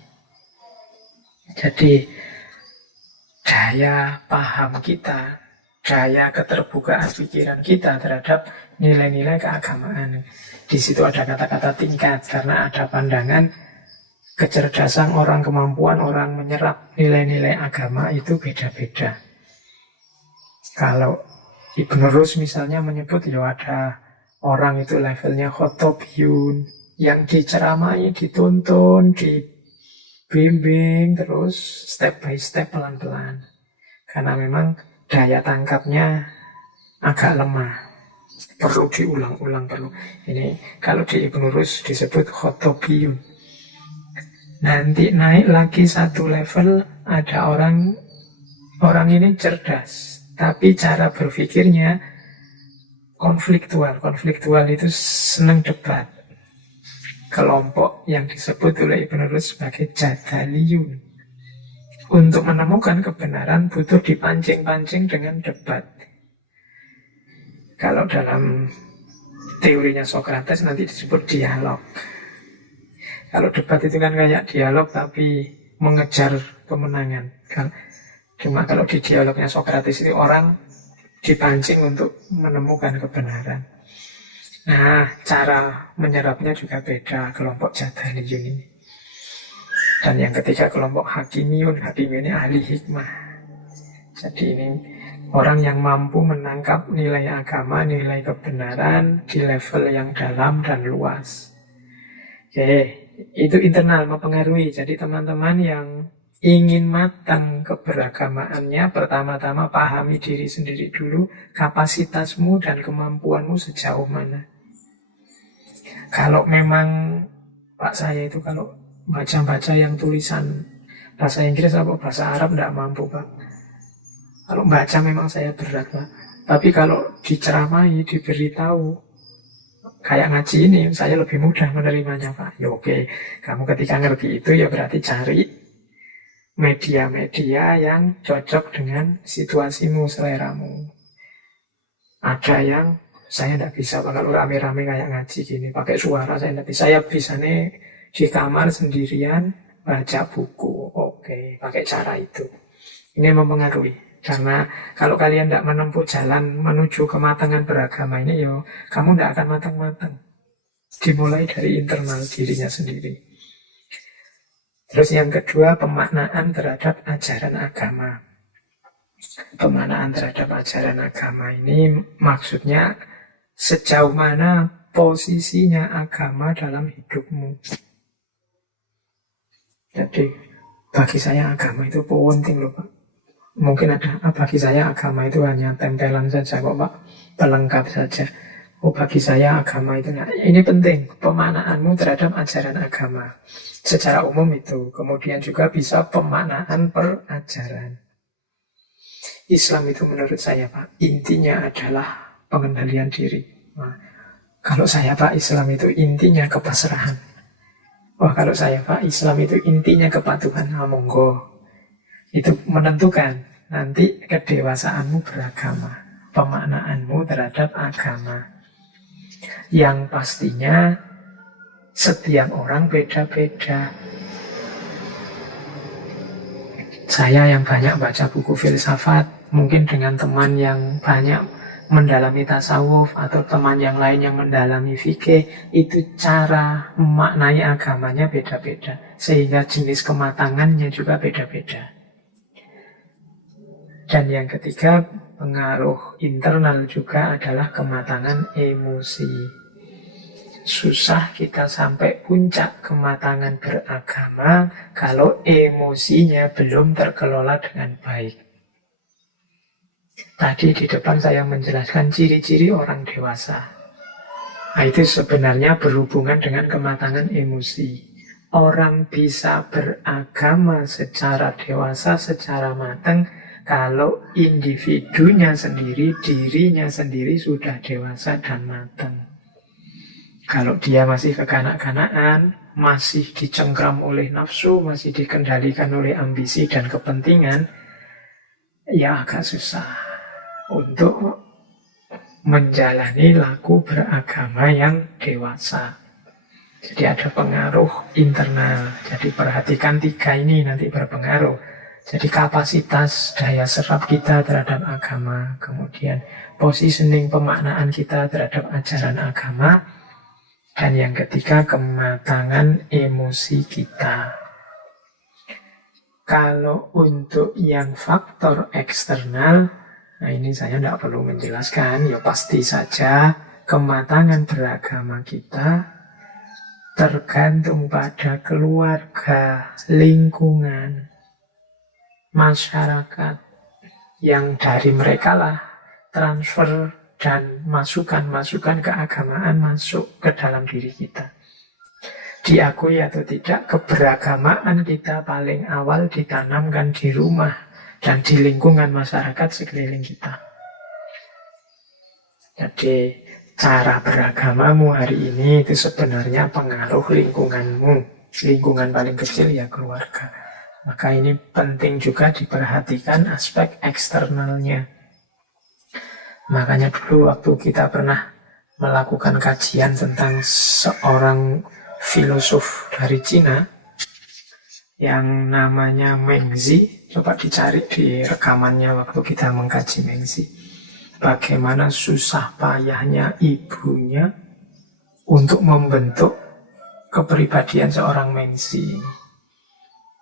Jadi daya paham kita, daya keterbukaan pikiran kita terhadap nilai-nilai keagamaan. Di situ ada kata-kata tingkat, karena ada pandangan kecerdasan orang, kemampuan orang menyerap nilai-nilai agama itu beda-beda. Kalau Ibnu Rus misalnya menyebut, ya ada orang itu levelnya khotobiyun, yang diceramai, dituntun, dibimbing terus step by step, pelan-pelan. Karena memang daya tangkapnya agak lemah, perlu diulang-ulang, perlu. Ini kalau di Ibnu Rus disebut khotobiyun. Nanti naik lagi satu level, ada orang ini cerdas, tapi cara berpikirnya konfliktual. Konfliktual itu senang debat. Kelompok yang disebut oleh Ibnu Rus sebagai jadaliyun. Untuk menemukan kebenaran butuh dipancing-pancing dengan debat. Kalau dalam teorinya Socrates nanti disebut dialog. Kalau debat itu kan kayak dialog tapi mengejar kemenangan. Cuma kalau di dialognya Socrates itu orang dipancing untuk menemukan kebenaran. Nah, cara menyerapnya juga beda kelompok jadaliyun ini. Dan yang ketiga kelompok hakimiyun. Hakimiyun ini ahli hikmah. Jadi ini orang yang mampu menangkap nilai agama, nilai kebenaran di level yang dalam dan luas. Oke, itu internal mempengaruhi. Jadi teman-teman yang ingin matang keberagamaannya, pertama-tama pahami diri sendiri dulu, kapasitasmu dan kemampuanmu sejauh mana. Kalau memang Pak saya itu kalau baca-baca yang tulisan bahasa Inggris atau bahasa Arab tidak mampu, Pak. Kalau baca memang saya berat, Pak. Tapi kalau diceramai, diberitahu, kayak ngaji ini, saya lebih mudah menerimanya, Pak. Ya oke, kamu ketika ngerti itu ya berarti cari media-media yang cocok dengan situasimu, seleramu. Ada yang saya tidak bisa, Pak, kalau rame-rame kayak ngaji gini, pakai suara saya tidak bisa. Saya bisa nih di kamar sendirian, baca buku. Oke, pakai cara itu. Ini mempengaruhi. Karena kalau kalian tidak menempuh jalan menuju kematangan beragama ini, yo, kamu tidak akan matang-matang. Dimulai dari internal dirinya sendiri. Terus yang kedua, pemaknaan terhadap ajaran agama. Pemaknaan terhadap ajaran agama ini maksudnya sejauh mana posisinya agama dalam hidupmu. Jadi bagi saya agama itu penting loh, Pak. Mungkin ada, bagi saya agama itu hanya tempelan saja kok, Pak, pelengkap saja. Oh, bagi saya agama itu, nah, ini penting, pemaknaanmu terhadap ajaran agama secara umum itu. Kemudian juga bisa pemaknaan perajaran. Islam itu menurut saya, Pak, intinya adalah pengendalian diri. Nah, kalau saya, Pak, Islam itu intinya kepasrahan. Wah, kalau saya, Pak, Islam itu intinya kepatuhan. Nah, monggo. Itu menentukan nanti kedewasaanmu beragama, pemaknaanmu terhadap agama. Yang pastinya setiap orang beda-beda. Saya yang banyak baca buku filsafat, mungkin dengan teman yang banyak mendalami tasawuf, atau teman yang lain yang mendalami fikih, itu cara memaknai agamanya beda-beda. Sehingga jenis kematangannya juga beda-beda. Dan yang ketiga, pengaruh internal juga adalah kematangan emosi. Susah kita sampai puncak kematangan beragama kalau emosinya belum terkelola dengan baik. Tadi di depan saya menjelaskan ciri-ciri orang dewasa. Nah, itu sebenarnya berhubungan dengan kematangan emosi. Orang bisa beragama secara dewasa, secara matang, kalau individunya sendiri, dirinya sendiri sudah dewasa dan matang. Kalau dia masih kekanak-kanakan, masih dicengkram oleh nafsu, masih dikendalikan oleh ambisi dan kepentingan, ya agak susah untuk menjalani laku beragama yang dewasa. Jadi ada pengaruh internal. Jadi perhatikan tiga ini nanti berpengaruh. Jadi kapasitas daya serap kita terhadap agama, kemudian positioning pemaknaan kita terhadap ajaran agama, dan yang ketiga kematangan emosi kita. Kalau untuk yang faktor eksternal, nah ini saya tidak perlu menjelaskan, ya pasti saja kematangan beragama kita tergantung pada keluarga, lingkungan, masyarakat, yang dari mereka lah transfer dan masukan-masukan keagamaan masuk ke dalam diri kita. Diakui atau tidak, keberagamaan kita paling awal ditanamkan di rumah dan di lingkungan masyarakat sekeliling kita. Jadi cara beragamamu hari ini itu sebenarnya pengaruh lingkunganmu. Lingkungan paling kecil ya keluarga. Maka ini penting juga diperhatikan aspek eksternalnya. Makanya dulu waktu kita pernah melakukan kajian tentang seorang filosof dari Cina yang namanya Mengzi. Coba dicari di rekamannya waktu kita mengkaji Mengzi. Bagaimana susah payahnya ibunya untuk membentuk kepribadian seorang Mengzi.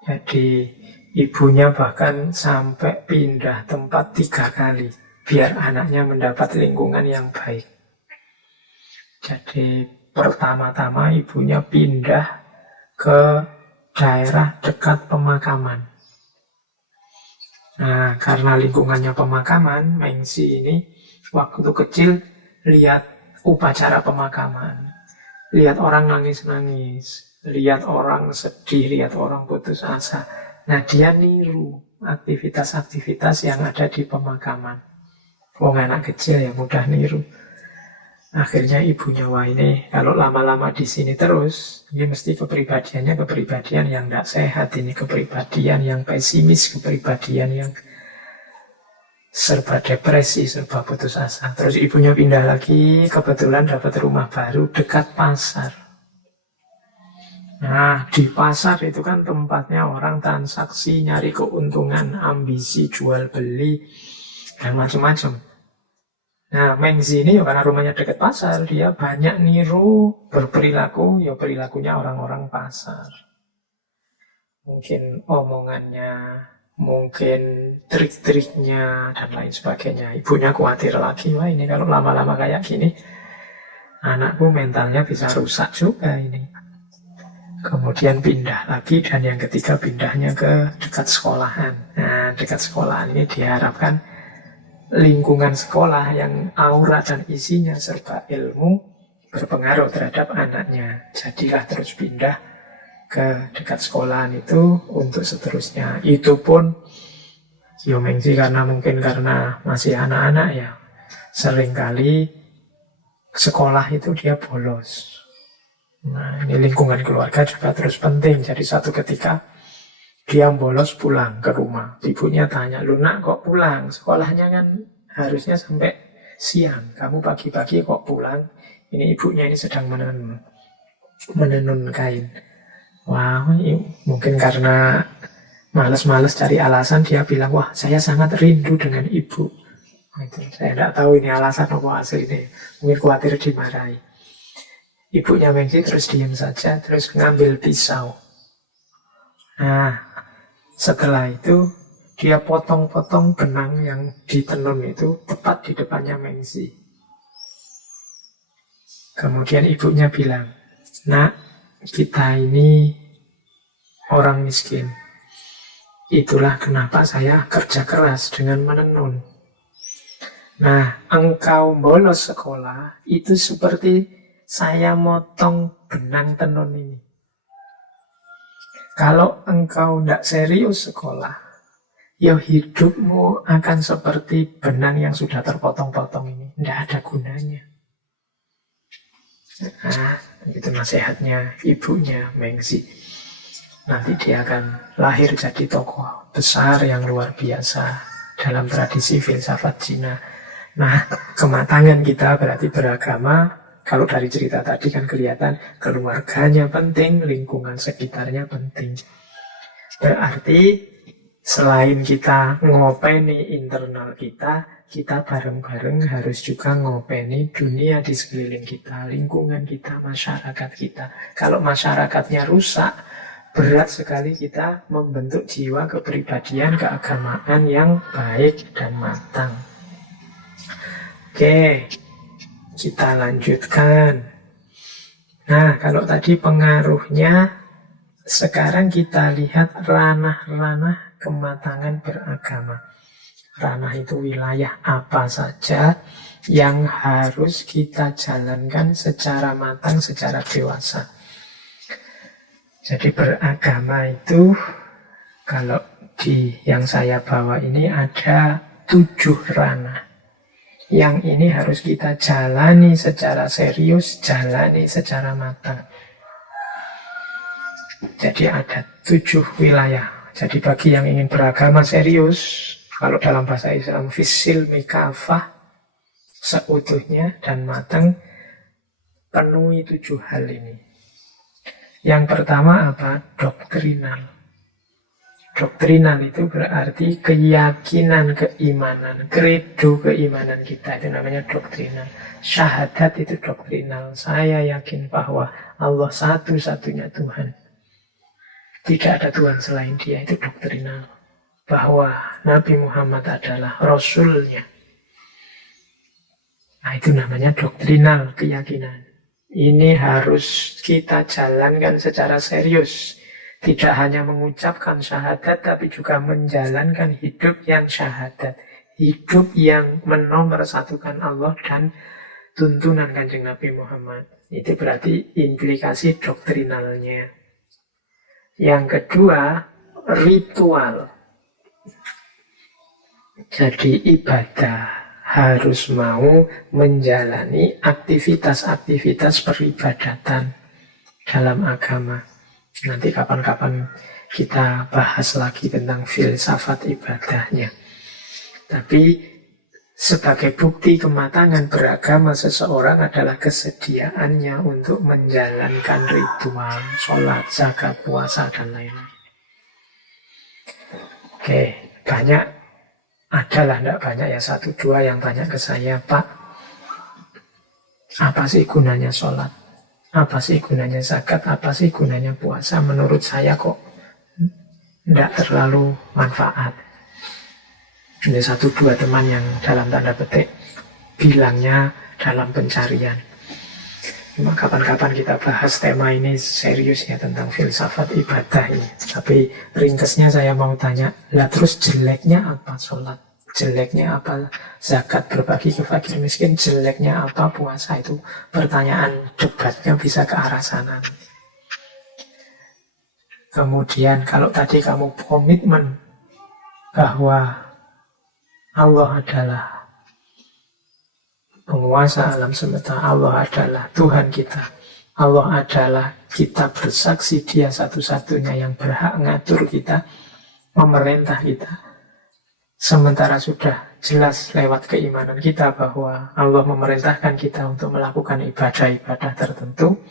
Jadi ibunya bahkan sampai pindah tempat 3 kali biar anaknya mendapat lingkungan yang baik. Jadi pertama-tama ibunya pindah ke daerah dekat pemakaman. Nah, karena lingkungannya pemakaman, Mengzi ini waktu kecil lihat upacara pemakaman, lihat orang nangis-nangis, lihat orang sedih, lihat orang putus asa. Nah, dia niru aktivitas-aktivitas yang ada di pemakaman. Wong anak kecil ya mudah niru. Akhirnya ibunya, wah ini kalau lama-lama di sini terus, ini mesti kepribadiannya kepribadian yang tidak sehat. Ini kepribadian yang pesimis, kepribadian yang serba depresi, serba putus asa. Terus ibunya pindah lagi, kebetulan dapat rumah baru dekat pasar. Nah, di pasar itu kan tempatnya orang transaksi, nyari keuntungan, ambisi, jual beli, dan macam-macam. Nah, Mengzi ini ya karena rumahnya dekat pasar, dia banyak niru berperilaku, ya perilakunya orang-orang pasar. Mungkin omongannya, mungkin trik-triknya, dan lain sebagainya. Ibunya khawatir lagi, wah ini kalau lama-lama kayak gini, anakku mentalnya bisa rusak juga ini. Kemudian pindah lagi, dan yang ketiga pindahnya ke dekat sekolahan. Nah, dekat sekolahan ini diharapkan lingkungan sekolah yang aura dan isinya serba ilmu berpengaruh terhadap anaknya. Jadilah terus pindah ke dekat sekolahan itu untuk seterusnya. Itu pun Mengzi karena mungkin karena masih anak-anak ya, seringkali sekolah itu dia bolos. Nah, ini lingkungan keluarga juga terus penting. Jadi satu ketika dia bolos pulang ke rumah. Ibunya tanya, lu nak kok pulang? Sekolahnya kan harusnya sampai siang. Kamu pagi-pagi kok pulang? Ini ibunya ini sedang menenun kain. Wah, mungkin karena malas-malas cari alasan, dia bilang, wah saya sangat rindu dengan ibu. Itu, saya tidak tahu ini alasan apa aslinya. Mungkin khawatir dimarahi. Ibunya Mengzi terus diam saja, terus ngambil pisau. Nah, setelah itu dia potong-potong benang yang ditenun itu tepat di depannya Mengzi. Kemudian ibunya bilang, nak, kita ini orang miskin. Itulah kenapa saya kerja keras dengan menenun. Nah, engkau bolos sekolah itu seperti saya motong benang tenun ini. Kalau engkau tidak serius sekolah, ya hidupmu akan seperti benang yang sudah terpotong-potong ini. Tidak ada gunanya. Nah, itu nasihatnya ibunya Mengzi. Nanti dia akan lahir jadi tokoh besar yang luar biasa dalam tradisi filsafat Cina. Nah, kematangan kita berarti beragama. Kalau dari cerita tadi kan kelihatan keluarganya penting, lingkungan sekitarnya penting. Berarti selain kita ngopeni internal kita bareng-bareng harus juga ngopeni dunia di sekeliling kita, lingkungan kita, masyarakat kita. Kalau masyarakatnya rusak, berat sekali kita membentuk jiwa kepribadian, keagamaan yang baik dan matang. Oke, kita lanjutkan. Nah, kalau tadi pengaruhnya, sekarang kita lihat ranah-ranah kematangan beragama. Ranah itu wilayah apa saja yang harus kita jalankan secara matang, secara dewasa. Jadi beragama itu, kalau di yang saya bawa ini ada 7 ranah. Yang ini harus kita jalani secara serius, jalani secara matang. Jadi ada 7 wilayah. Jadi bagi yang ingin beragama serius, kalau dalam bahasa Islam, fisil mikafah, seutuhnya dan matang, penuhi 7 hal ini. Yang pertama apa? Doktrinal. Doktrinal itu berarti keyakinan keimanan, kredo keimanan kita, itu namanya doktrinal. Syahadat itu doktrinal. Saya yakin bahwa Allah satu-satunya Tuhan. Tidak ada Tuhan selain Dia, itu doktrinal. Bahwa Nabi Muhammad adalah Rasulnya. Nah, itu namanya doktrinal keyakinan. Ini harus kita jalankan secara serius. Tidak hanya mengucapkan syahadat, tapi juga menjalankan hidup yang syahadat. Hidup yang menomorsatukan Allah dan tuntunan Kanjeng Nabi Muhammad. Itu berarti implikasi doktrinalnya. Yang kedua, ritual. Jadi ibadah harus mau menjalani aktivitas-aktivitas peribadatan dalam agama. Nanti kapan-kapan kita bahas lagi tentang filsafat ibadahnya. Tapi sebagai bukti kematangan beragama seseorang adalah kesediaannya untuk menjalankan ritual, sholat, zakat, puasa, dan lain-lain. Oke, banyak. Adalah, tidak banyak ya, 1-2 yang tanya ke saya, Pak, apa sih gunanya sholat? Apa sih gunanya zakat? Apa sih gunanya puasa? Menurut saya kok tidak terlalu manfaat. Ini 1-2 teman yang dalam tanda petik bilangnya dalam pencarian. Cuma kapan-kapan kita bahas tema ini serius ya, tentang filsafat ibadah ini. Tapi ringkesnya saya mau tanya, lah terus jeleknya apa sholat? Jeleknya apa zakat, berbagi ke fakir miskin? Jeleknya apa puasa? Itu pertanyaan debatnya bisa ke arah sana. Kemudian kalau tadi kamu komitmen bahwa Allah adalah penguasa alam semesta, Allah adalah Tuhan kita, Allah adalah, kita bersaksi Dia satu-satunya yang berhak ngatur kita, memerintah kita. Sementara sudah jelas lewat keimanan kita bahwa Allah memerintahkan kita untuk melakukan ibadah-ibadah tertentu,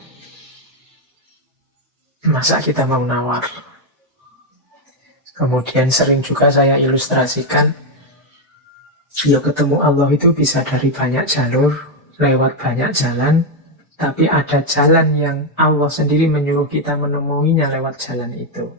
masa kita mau nawar? Kemudian sering juga saya ilustrasikan, ya ketemu Allah itu bisa dari banyak jalur, lewat banyak jalan, tapi ada jalan yang Allah sendiri menyuruh kita menemuinya lewat jalan itu.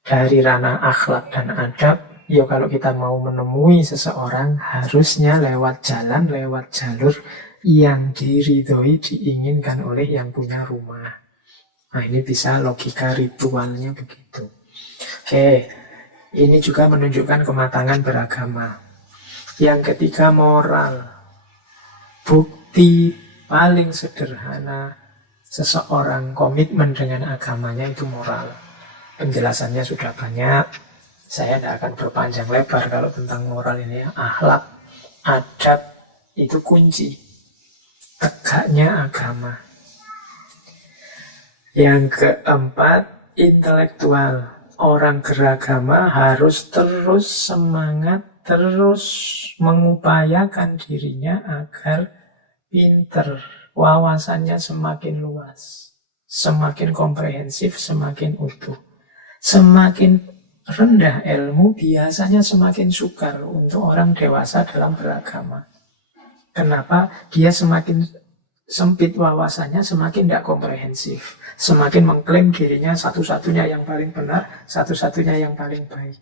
Dari ranah akhlak dan adab, ya kalau kita mau menemui seseorang, harusnya lewat jalan, lewat jalur yang diridhoi, diinginkan oleh yang punya rumah. Nah, ini bisa logika ritualnya begitu. Oke, ini juga menunjukkan kematangan beragama. Yang ketiga, moral. Bukti paling sederhana seseorang komitmen dengan agamanya itu moral. Penjelasannya sudah banyak. Saya tidak akan berpanjang lebar kalau tentang moral ini ya. Akhlak, adab itu kunci tegaknya agama. Yang keempat, intelektual. Orang beragama harus terus semangat, terus mengupayakan dirinya agar pinter, wawasannya semakin luas, semakin komprehensif, semakin utuh. Semakin rendah ilmu biasanya semakin sukar untuk orang dewasa dalam beragama. Kenapa? Dia semakin sempit wawasannya, semakin tidak komprehensif, semakin mengklaim dirinya satu-satunya yang paling benar, satu-satunya yang paling baik.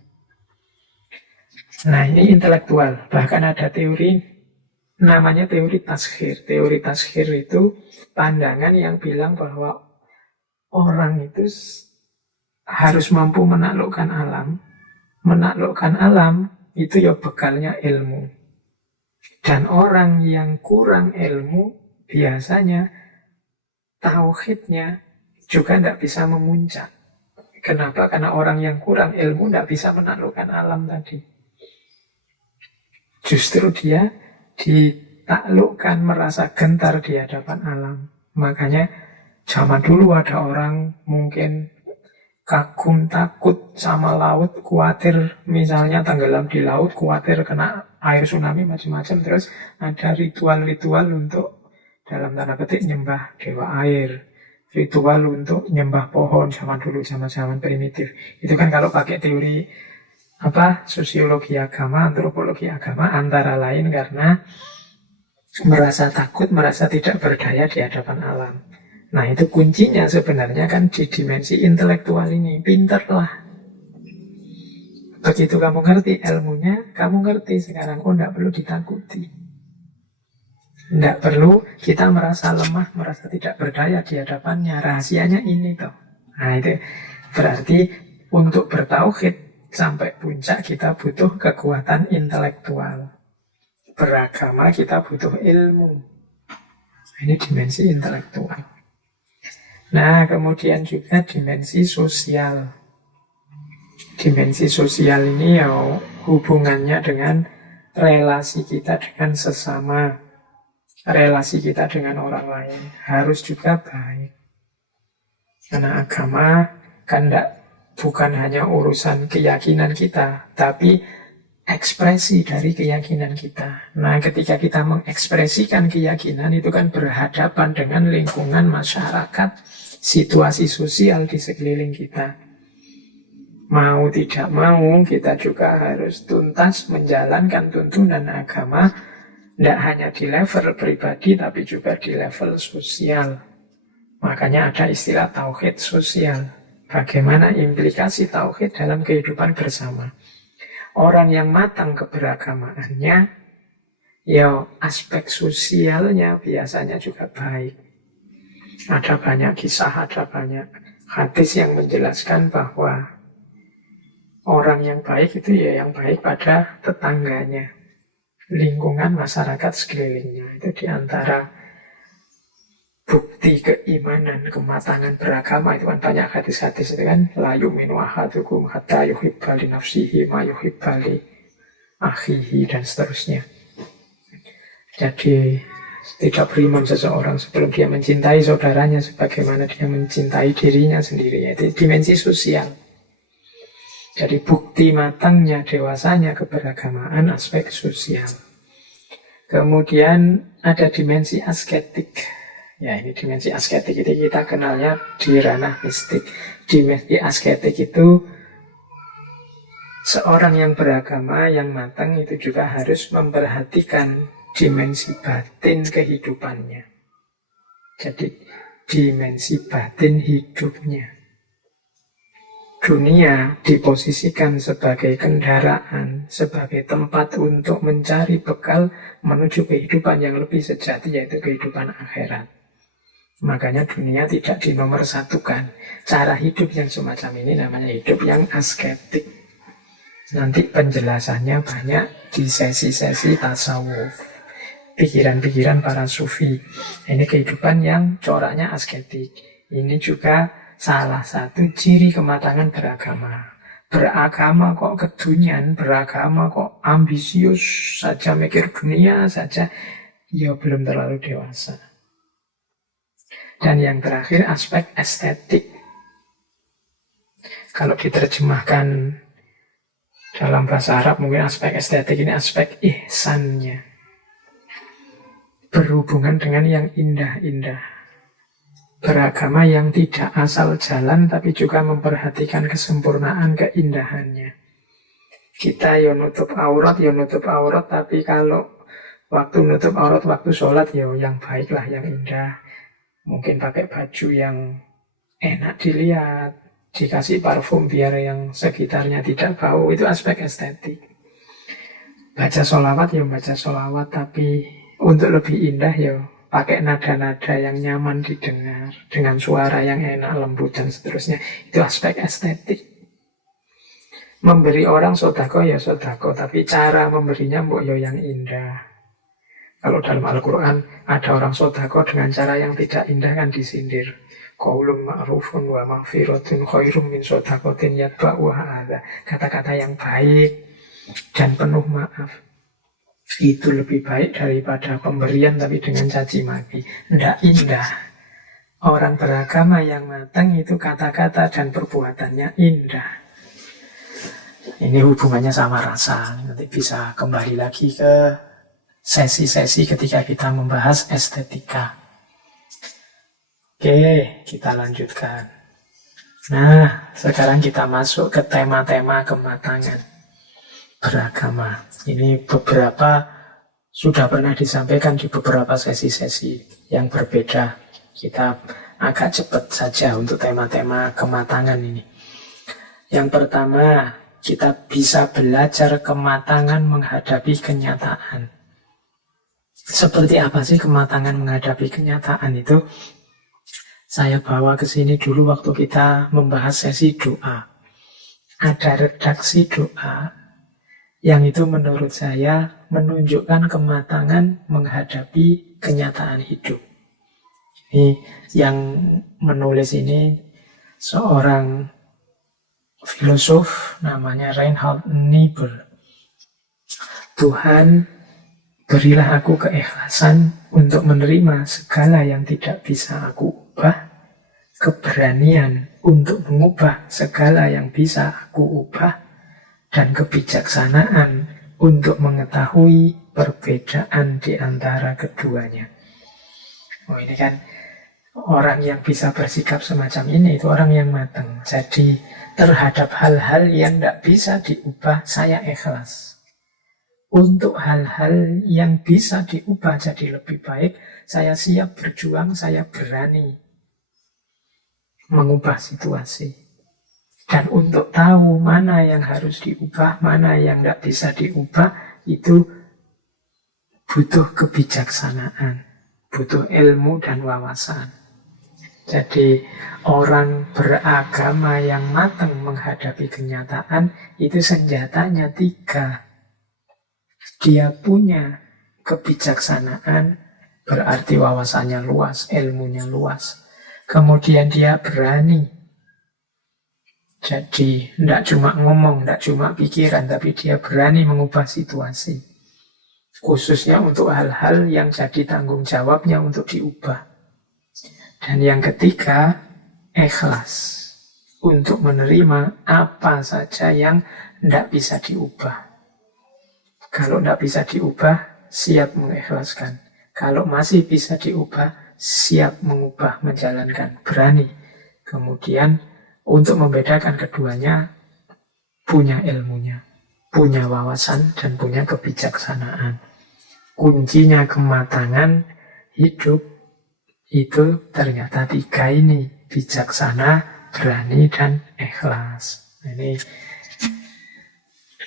Nah, ini intelektual. Bahkan ada teori namanya teori taskhir. Teori taskhir itu pandangan yang bilang bahwa orang itu harus mampu menaklukkan alam. Menaklukkan alam itu ya bekalnya ilmu. Dan orang yang kurang ilmu biasanya tauhidnya juga tidak bisa memuncak. Kenapa? Karena orang yang kurang ilmu tidak bisa menaklukkan alam tadi. Justru dia ditaklukkan, merasa gentar di hadapan alam. Makanya zaman dulu ada orang mungkin kagum, takut sama laut, khawatir misalnya tenggelam di laut, khawatir kena air tsunami, macam-macam. Terus ada ritual-ritual untuk dalam tanda petik nyembah dewa air, ritual untuk nyembah pohon zaman dulu, zaman-zaman primitif. Itu kan kalau pakai teori sosiologi agama, antropologi agama, antara lain karena merasa takut, merasa tidak berdaya di hadapan alam. Nah, itu kuncinya sebenarnya kan di dimensi intelektual ini. Pinterlah. Begitu kamu ngerti ilmunya, kamu ngerti sekarang, oh tidak perlu ditakuti. Tidak perlu kita merasa lemah, merasa tidak berdaya di hadapannya. Rahasianya ini toh. Nah, itu berarti untuk bertauhid sampai puncak kita butuh kekuatan intelektual. Beragama kita butuh ilmu. Ini dimensi intelektual. Nah, kemudian juga dimensi sosial. Dimensi sosial ini ya hubungannya dengan relasi kita dengan sesama, relasi kita dengan orang lain harus juga baik. Karena agama kan bukan hanya urusan keyakinan kita, tapi ekspresi dari keyakinan kita. Nah, ketika kita mengekspresikan keyakinan itu kan berhadapan dengan lingkungan masyarakat, situasi sosial di sekeliling kita. Mau tidak mau, kita juga harus tuntas menjalankan tuntunan agama, tidak hanya di level pribadi, tapi juga di level sosial. Makanya ada istilah tauhid sosial. Bagaimana implikasi tauhid dalam kehidupan bersama. Orang yang matang keberagamaannya, ya aspek sosialnya biasanya juga baik. Ada banyak kisah, ada banyak hadis yang menjelaskan bahwa orang yang baik itu ya yang baik pada tetangganya, lingkungan masyarakat sekelilingnya. Itu diantara bukti keimanan, kematangan beragama. Itu kan banyak hadis-hadis itu kan, la yu'minu ahadukum hatta yuhibba li nafsihi ma yuhibba li akhihi, dan seterusnya. Jadi tidak beriman seseorang sebelum dia mencintai saudaranya sebagaimana dia mencintai dirinya sendiri. Yaitu dimensi sosial. Jadi bukti matangnya, dewasanya keberagamaan aspek sosial. Kemudian ada dimensi asketik. Ya, ini dimensi asketik itu kita kenalnya di ranah mistik. Dimensi asketik itu seorang yang beragama, yang matang itu juga harus memperhatikan dimensi batin kehidupannya. Jadi dimensi batin hidupnya. Dunia diposisikan sebagai kendaraan, sebagai tempat untuk mencari bekal menuju kehidupan yang lebih sejati, yaitu kehidupan akhirat. Makanya dunia tidak dinomorsatukan. Cara hidup yang semacam ini namanya hidup yang asketik. Nanti penjelasannya banyak di sesi-sesi tasawuf, pikiran-pikiran para sufi. Ini kehidupan yang coraknya asketik. Ini juga salah satu ciri kematangan beragama. Beragama kok kedunian, beragama kok ambisius saja, mikir dunia saja, ya belum terlalu dewasa. Dan yang terakhir aspek estetik. Kalau diterjemahkan dalam bahasa Arab mungkin aspek estetik ini aspek ihsannya. Berhubungan dengan yang indah-indah. beragama yang tidak asal jalan, tapi juga memperhatikan kesempurnaan keindahannya. Kita ya nutup aurat, tapi kalau waktu nutup aurat, waktu sholat ya yang baik lah, yang indah. Mungkin pakai baju yang enak dilihat, dikasih parfum biar yang sekitarnya tidak bau, itu aspek estetik. Baca sholawat ya baca sholawat, tapi untuk lebih indah ya pakai nada-nada yang nyaman didengar, dengan suara yang enak, lembut, dan seterusnya. Itu aspek estetik. Memberi orang sodako ya sodako, tapi cara memberinya mbok ya yang indah. Kalau dalam Al-Quran ada orang sodako dengan cara yang tidak indah kan disindir. Qaulun ma'rufun wa maghfiratun khairum min sodakotin yatba'uha adza. Kata-kata yang baik dan penuh maaf itu lebih baik daripada pemberian tapi dengan caci maki. Tidak indah. Orang beragama yang matang itu kata-kata dan perbuatannya indah. Ini hubungannya sama rasa. Nanti bisa kembali lagi ke sesi-sesi ketika kita membahas estetika. Oke, kita lanjutkan. Nah, sekarang kita masuk ke tema-tema kematangan beragama. Ini beberapa sudah pernah disampaikan di beberapa sesi-sesi yang berbeda. Kita agak cepat saja untuk tema-tema kematangan ini. Yang pertama, kita bisa belajar kematangan menghadapi kenyataan. Seperti apa sih kematangan menghadapi kenyataan itu? Saya bawa ke sini dulu waktu kita membahas sesi doa. Ada redaksi doa yang itu menurut saya menunjukkan kematangan menghadapi kenyataan hidup. Ini yang menulis ini seorang filosof namanya Reinhard Niebuhr. Tuhan, berilah aku keikhlasan untuk menerima segala yang tidak bisa aku ubah, keberanian untuk mengubah segala yang bisa aku ubah, dan kebijaksanaan untuk mengetahui perbedaan di antara keduanya. Oh, ini kan orang yang bisa bersikap semacam ini, itu orang yang matang. Jadi terhadap hal-hal yang tidak bisa diubah, saya ikhlas. Untuk hal-hal yang bisa diubah jadi lebih baik, saya siap berjuang, saya berani mengubah situasi. Dan untuk tahu mana yang harus diubah, mana yang tidak bisa diubah, itu butuh kebijaksanaan, butuh ilmu dan wawasan. Jadi orang beragama yang matang menghadapi kenyataan, itu senjatanya 3. Dia punya kebijaksanaan, berarti wawasannya luas, ilmunya luas. Kemudian dia berani. Jadi, tidak cuma ngomong, tidak cuma pikiran, tapi dia berani mengubah situasi. Khususnya untuk hal-hal yang jadi tanggung jawabnya untuk diubah. Dan yang ketiga, ikhlas. Untuk menerima apa saja yang tidak bisa diubah. Kalau tidak bisa diubah, siap mengikhlaskan. Kalau masih bisa diubah, siap mengubah, menjalankan, berani. Kemudian, untuk membedakan keduanya, punya ilmunya, punya wawasan, dan punya kebijaksanaan. Kuncinya kematangan hidup itu ternyata 3 ini. Bijaksana, berani, dan ikhlas. Ini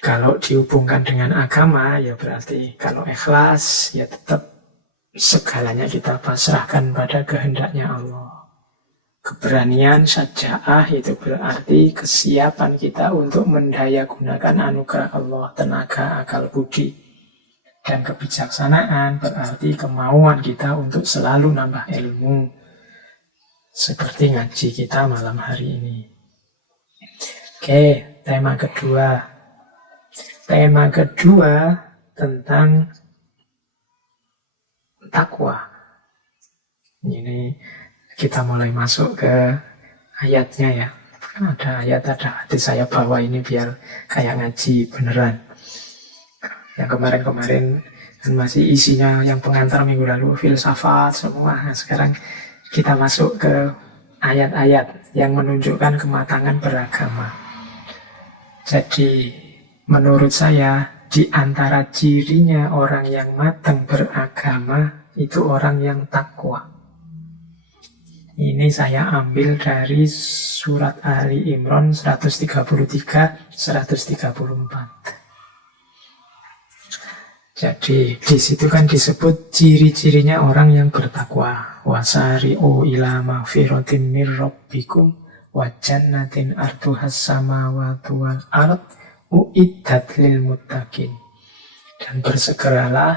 kalau dihubungkan dengan agama, ya berarti kalau ikhlas, ya tetap segalanya kita pasrahkan pada kehendaknya Allah. Keberanian syaja'ah itu berarti kesiapan kita untuk mendaya gunakan anugerah Allah, tenaga, akal, budi. Dan kebijaksanaan berarti kemauan kita untuk selalu nambah ilmu. Seperti ngaji kita malam hari ini. Oke, tema kedua. Tema kedua tentang takwa. Ini kita mulai masuk ke ayatnya ya. Kan ada ayat, ada hadis, saya bawa ini biar kayak ngaji beneran. Yang kemarin-kemarin kan masih isinya yang pengantar minggu lalu filsafat semua. Nah, sekarang Kita masuk ke ayat-ayat yang menunjukkan kematangan beragama. Jadi menurut saya di antara cirinya orang yang matang beragama itu orang yang takwa. Ini saya ambil dari surat Ali Imran 133, 134. Jadi di situ kan disebut ciri-cirinya orang yang bertakwa. Wasari'u ila maghfiratin mir rabbikum wa jannatin arduhas samawati wal ard uiddat lil muttaqin. Dan bersegeralah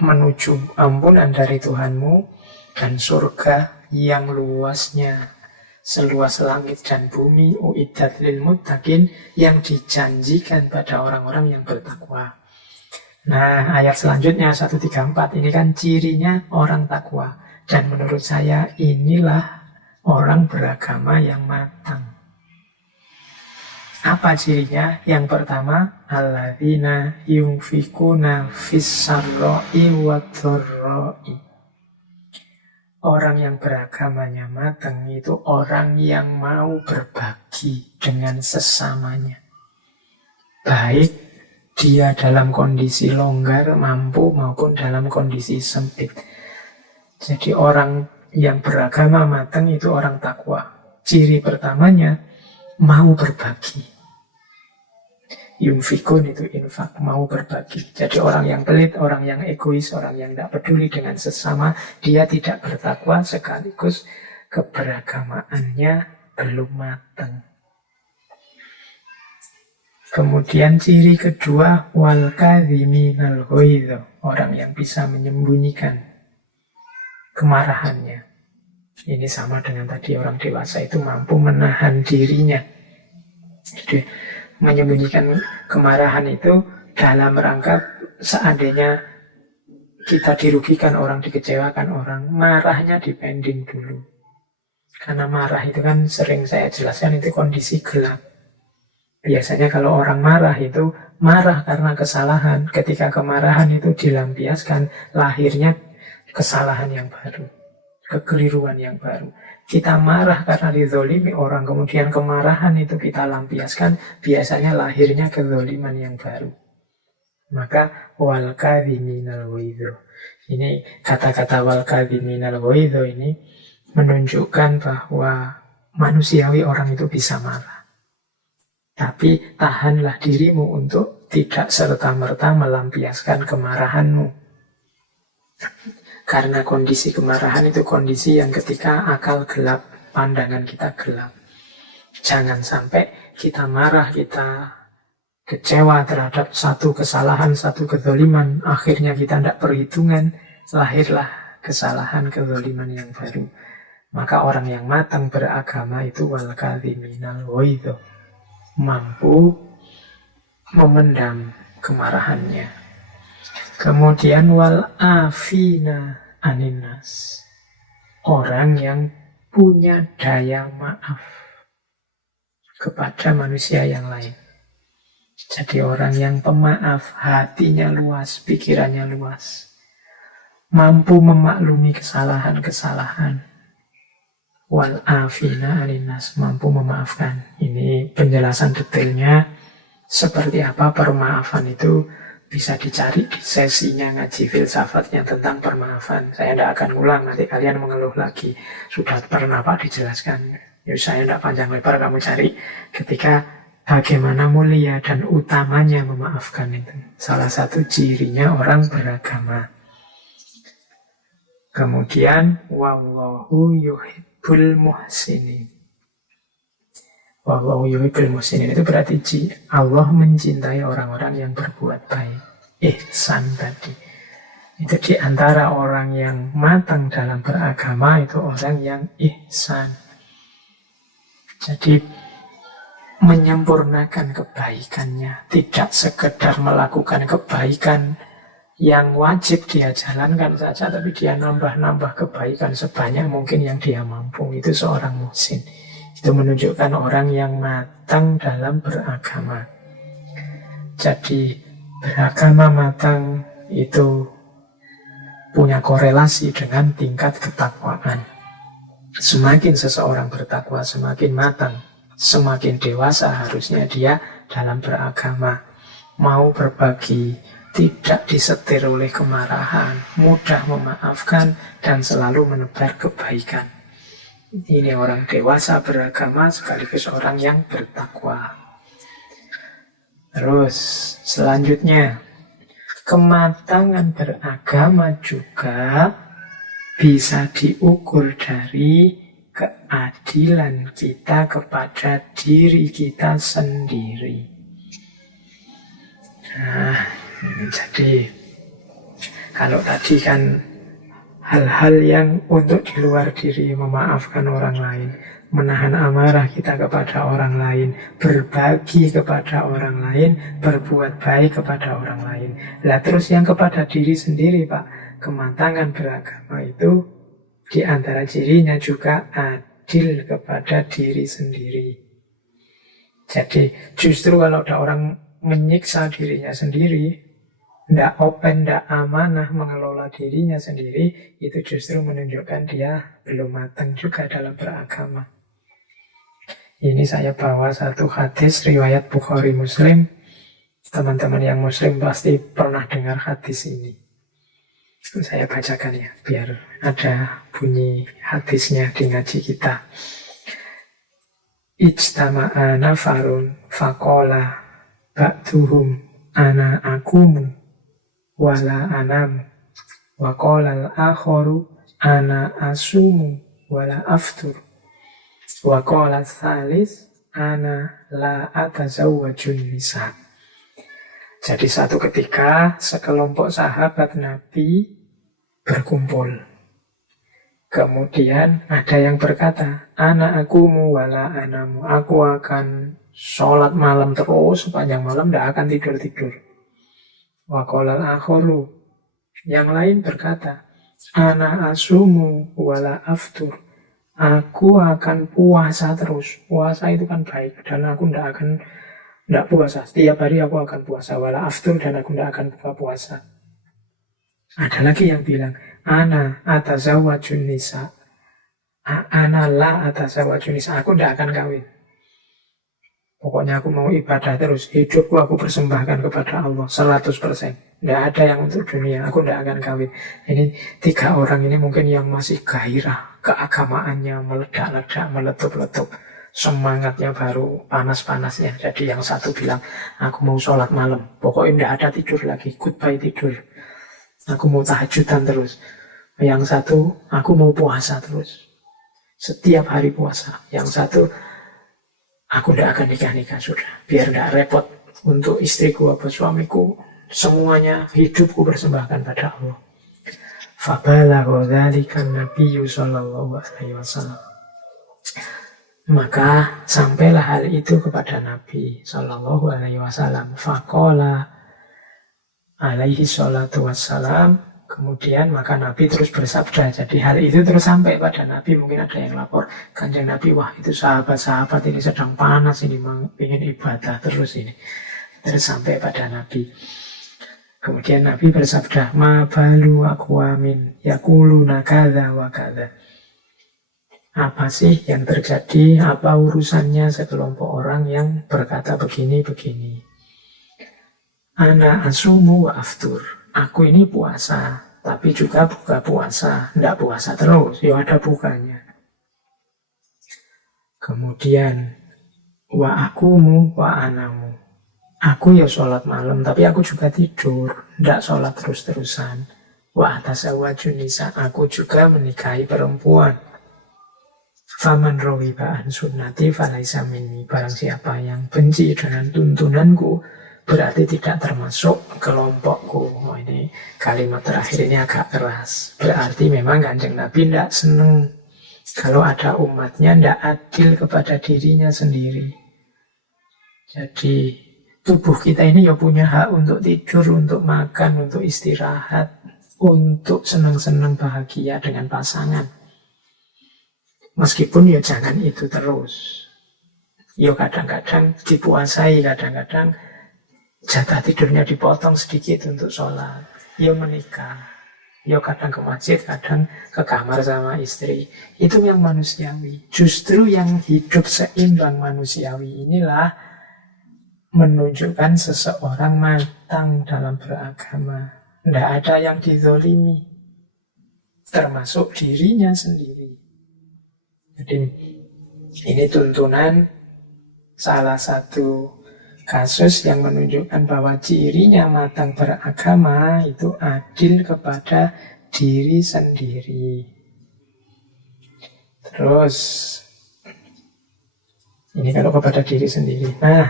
menuju ampunan dari Tuhanmu dan surga yang luasnya seluas langit dan bumi, uiddat lil muttaqin, yang dijanjikan pada orang-orang yang bertakwa. Nah, ayat selanjutnya 134 ini kan cirinya orang takwa. Dan menurut saya inilah orang beragama yang matang. Apa cirinya? Yang pertama, alladzina yunfikuna fis-sarra'i wad-dharra'i. Orang yang beragamanya matang itu orang yang mau berbagi dengan sesamanya. Baik dia dalam kondisi longgar, mampu, maupun dalam kondisi sempit. Jadi orang yang beragama matang itu orang takwa. Ciri pertamanya, mau berbagi. Yunfikun itu infak, mau berbagi. Jadi orang yang pelit, orang yang egois, orang yang tidak peduli dengan sesama, dia tidak bertakwa, sekaligus keberagamaannya belum matang. Kemudian ciri kedua, wal kadhiminal ghaidh, orang yang bisa menyembunyikan kemarahannya. Ini sama dengan tadi, orang dewasa itu mampu menahan dirinya. Jadi menyembunyikan kemarahan itu dalam rangka seandainya kita dirugikan orang, dikecewakan orang, marahnya dipending dulu. Karena marah itu kan sering saya jelaskan itu kondisi gelap. Biasanya kalau orang marah itu marah karena kesalahan. Ketika kemarahan itu dilampiaskan, lahirnya kesalahan yang baru, kekeliruan yang baru. Kita marah karena dizolimi orang, kemudian kemarahan itu kita lampiaskan, biasanya lahirnya kezoliman yang baru. Maka wal kadhiminal ghaidh. Ini kata-kata wal kadhiminal ghaidh ini menunjukkan bahwa manusiawi orang itu bisa marah. Tapi tahanlah dirimu untuk tidak serta-merta melampiaskan kemarahanmu. Karena kondisi kemarahan itu kondisi yang ketika akal gelap, pandangan kita gelap. Jangan sampai kita marah, kita kecewa terhadap satu kesalahan, satu kezaliman, akhirnya kita tidak perhitungan, lahirlah kesalahan, kezaliman yang baru. Maka orang yang matang beragama itu wal kadhiminal ghaidh, mampu memendam kemarahannya. Kemudian wal afina aninas, orang yang punya daya maaf kepada manusia yang lain. Jadi orang yang pemaaf, hatinya luas, pikirannya luas, mampu memaklumi kesalahan-kesalahan. Wal afina aninas, mampu memaafkan. Ini penjelasan detailnya seperti apa permaafan itu bisa dicari di sesinya ngaji filsafatnya tentang permaafan. Saya tidak akan ulang, nanti kalian mengeluh lagi. Sudah pernah Pak dijelaskan. Ya saya tidak panjang lebar, kamu cari ketika bagaimana mulia dan utamanya memaafkan itu. Salah satu cirinya orang beragama. Kemudian wallahu yuhibbul muhsinin. Wallahu yuhibbul muhsinin itu berarti Allah mencintai orang-orang yang berbuat baik. Ihsan tadi. Itu di antara orang yang matang dalam beragama itu orang yang ihsan. Jadi menyempurnakan kebaikannya, tidak sekedar melakukan kebaikan yang wajib dia jalankan saja, tapi dia nambah-nambah kebaikan sebanyak mungkin yang dia mampu. Itu seorang muhsin. Itu menunjukkan orang yang matang dalam beragama. Jadi beragama matang itu punya korelasi dengan tingkat ketakwaan. Semakin seseorang bertakwa, semakin matang, semakin dewasa harusnya dia dalam beragama. Mau berbagi, tidak disetir oleh kemarahan, mudah memaafkan, dan selalu menebar kebaikan. Ini orang dewasa beragama sekaligus orang yang bertakwa. Terus selanjutnya, kematangan beragama juga bisa diukur dari keadilan kita kepada diri kita sendiri. Nah, jadi kalau tadi kan hal-hal yang untuk di luar diri, memaafkan orang lain, menahan amarah kita kepada orang lain, berbagi kepada orang lain, berbuat baik kepada orang lain. Lah terus yang kepada diri sendiri, Pak, kematangan beragama itu di antara cirinya juga adil kepada diri sendiri. Jadi justru kalau ada orang menyiksa dirinya sendiri, tidak open, tidak amanah mengelola dirinya sendiri, itu justru menunjukkan dia belum matang juga dalam beragama. Ini saya bawa satu hadis riwayat Bukhari Muslim. Teman-teman yang Muslim pasti pernah dengar hadis ini. Saya bacakan ya, biar ada bunyi hadisnya di ngaji kita. Ijtama'a nafarun faqala ba'duhum ana akumu wala anamu wa qala al-akharu ana asumu wala aftur wa qala tsalis ana la atazawwajun nisa. Jadi satu ketika sekelompok sahabat Nabi berkumpul. Kemudian ada yang berkata, ana akumu wala anamu, aku akan sholat malam terus sepanjang malam, tidak akan tidur-tidur. Wa qolal akharu, yang lain berkata, ana asumu wala aftur, aku akan puasa terus. Puasa itu kan baik, dan aku tidak puasa. Setiap hari aku akan puasa, wala aftur, dan aku tidak akan buka puasa. Ada lagi yang bilang, ana atazawwajun nisa, ana la atazawwajun nisa, aku tidak akan kawin. Pokoknya aku mau ibadah terus, hidupku aku persembahkan kepada Allah 100%. Tidak ada yang untuk dunia, aku tidak akan kawin. Ini 3 orang ini mungkin yang masih gairah, keagamaannya meledak-ledak, meletup-letup. Semangatnya baru panas-panasnya. Jadi yang satu bilang, aku mau sholat malam, pokoknya tidak ada tidur lagi, goodbye tidur. Aku mau tahajudan terus. Yang satu, aku mau puasa terus. Setiap hari puasa. Yang satu, aku tidak akan nikah-nikah sudah. Biar tidak repot untuk istriku atau suamiku. Semuanya hidupku persembahkan pada Allah. Fabalagha dzalika Nabiyyu sallallahu alaihi wasallam. Maka sampailah hal itu kepada Nabi sallallahu alaihi wasallam. Faqala alaihi salatu wassalam. Kemudian maka Nabi terus bersabda. Jadi hal itu terus sampai pada Nabi. Mungkin ada yang lapor, Kanjeng Nabi, wah itu sahabat-sahabat ini sedang panas, ini ingin ibadah terus ini. Terus sampai pada Nabi. Kemudian Nabi bersabda, ma balu aqwamin yaquluna kadza wa kadza. Apa sih yang terjadi? Apa urusannya sekelompok orang yang berkata begini-begini? Ana asumu wa aftur. Aku ini puasa, tapi juga buka puasa. Tidak puasa terus, ya ada bukanya. Kemudian, wa akumu wa anamu. Aku ya sholat malam, tapi aku juga tidur. Tidak sholat terus-terusan. Wa atazawwajun nisa. Aku juga menikahi perempuan. Faman rawiba an sunnati falaisa minni. Barang siapa yang benci dengan tuntunanku, berarti tidak termasuk kelompokku. Oh, ini kalimat terakhir ini agak keras. Berarti memang Kanjeng Nabi tidak senang kalau ada umatnya tidak adil kepada dirinya sendiri. Jadi tubuh kita ini ya punya hak untuk tidur, untuk makan, untuk istirahat, untuk senang-senang bahagia dengan pasangan. Meskipun ya jangan itu terus. Ya kadang-kadang dipuasai, kadang-kadang jatah tidurnya dipotong sedikit untuk sholat. Ya menikah. Ya kadang ke masjid, kadang ke kamar sama istri. Itu yang manusiawi. Justru yang hidup seimbang manusiawi inilah menunjukkan seseorang matang dalam beragama. Tidak ada yang dizolimi, termasuk dirinya sendiri. Jadi ini tuntunan, salah satu kasus yang menunjukkan bahwa cirinya matang beragama itu adil kepada diri sendiri. Terus, ini kalau kepada diri sendiri. Nah,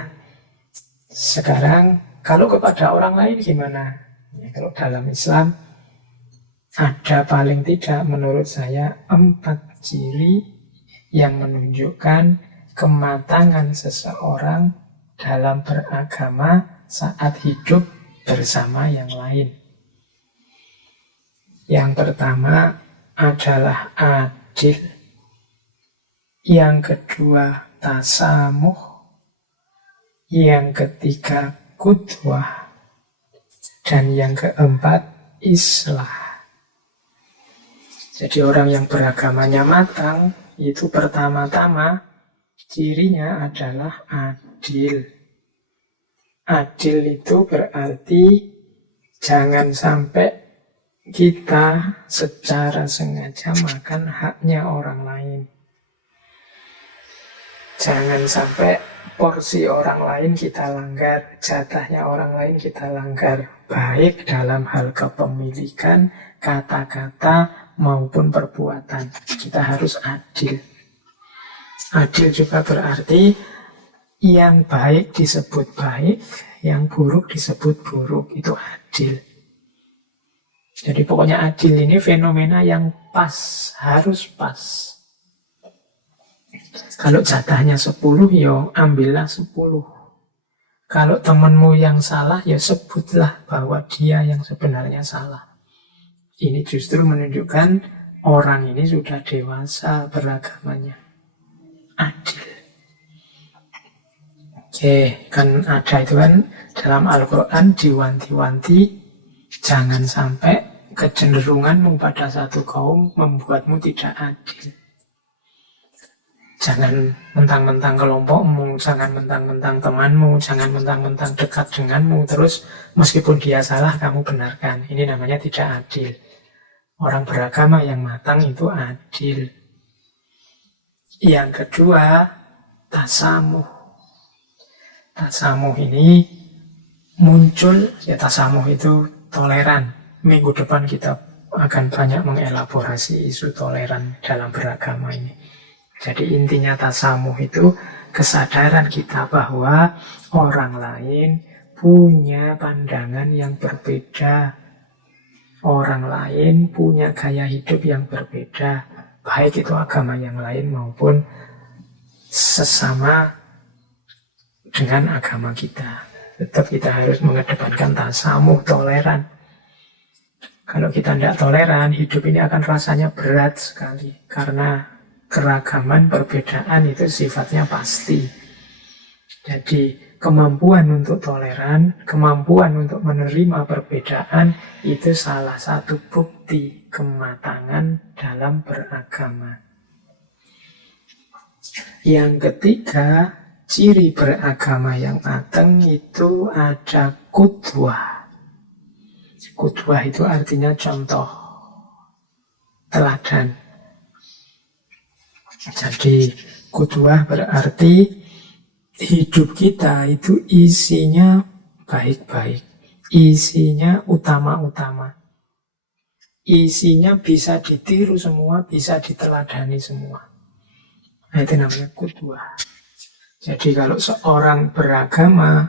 sekarang kalau kepada orang lain gimana? Ya, kalau dalam Islam ada paling tidak menurut saya 4 ciri yang menunjukkan kematangan seseorang dalam beragama saat hidup bersama yang lain. Yang pertama adalah adil. Yang kedua tasamuh. Yang ketiga qudwah. Dan yang keempat islah. Jadi orang yang beragamanya matang itu pertama-tama cirinya adalah adil. Adil itu berarti jangan sampai kita secara sengaja makan haknya orang lain. Jangan sampai porsi orang lain kita langgar, jatahnya orang lain kita langgar. Baik dalam hal kepemilikan, kata-kata maupun perbuatan. Kita harus adil. Adil juga berarti yang baik disebut baik, yang buruk disebut buruk. Itu adil. Jadi pokoknya adil ini fenomena yang pas, harus pas. Kalau jatahnya 10, ya ambillah 10. Kalau temanmu yang salah, ya sebutlah bahwa dia yang sebenarnya salah. Ini justru menunjukkan orang ini sudah dewasa beragamanya. Adil. Oke, kan ada itu kan dalam Al-Quran diwanti-wanti jangan sampai kecenderunganmu pada satu kaum membuatmu tidak adil. Jangan mentang-mentang kelompokmu, jangan mentang-mentang temanmu, jangan mentang-mentang dekat denganmu, terus meskipun dia salah kamu benarkan. Ini namanya tidak adil. Orang beragama yang matang itu adil. Yang kedua, tasamuh. Tasamuh ini muncul, ya tasamuh itu toleran. Minggu depan kita akan banyak mengelaborasi isu toleran dalam beragama ini. Jadi intinya tasamuh itu kesadaran kita bahwa orang lain punya pandangan yang berbeda. Orang lain punya gaya hidup yang berbeda. Baik itu agama yang lain maupun sesama dengan agama kita. Tetap kita harus mengedepankan tasamuh, toleran. Kalau kita tidak toleran, hidup ini akan rasanya berat sekali. Karena keragaman, perbedaan itu sifatnya pasti. Jadi kemampuan untuk toleran, kemampuan untuk menerima perbedaan itu salah satu bukti kematangan dalam beragama. Yang ketiga, ciri beragama yang matang itu ada qudwah. Qudwah itu artinya contoh, teladan. Jadi qudwah berarti hidup kita itu isinya baik-baik, isinya utama-utama, isinya bisa ditiru semua, bisa diteladani semua. Nah, itu namanya qudwah. Jadi kalau seorang beragama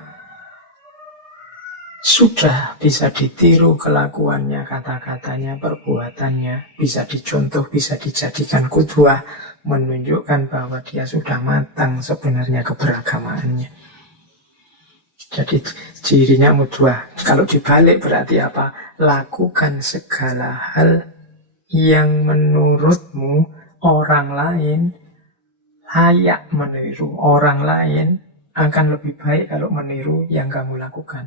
sudah bisa ditiru kelakuannya, kata-katanya, perbuatannya, bisa dicontoh, bisa dijadikan qudwah, menunjukkan bahwa dia sudah matang sebenarnya keberagamaannya. Jadi cirinya qudwah. Kalau dibalik berarti apa? Lakukan segala hal yang menurutmu orang lain layak meniru. Orang lain akan lebih baik kalau meniru yang kamu lakukan.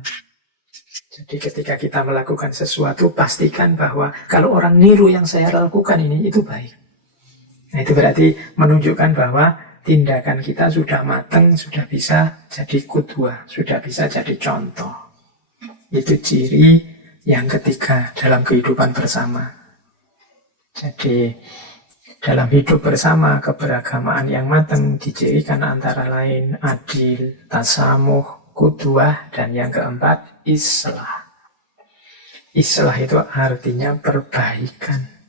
Jadi ketika kita melakukan sesuatu, pastikan bahwa kalau orang niru yang saya lakukan ini, itu baik. Nah, itu berarti menunjukkan bahwa tindakan kita sudah matang, sudah bisa jadi kudwah, sudah bisa jadi contoh. Itu ciri yang ketiga dalam kehidupan bersama. Jadi dalam hidup bersama, keberagamaan yang matang dicirikan antara lain adil, tasamuh, kudwah, dan yang keempat islah. Islah itu artinya perbaikan.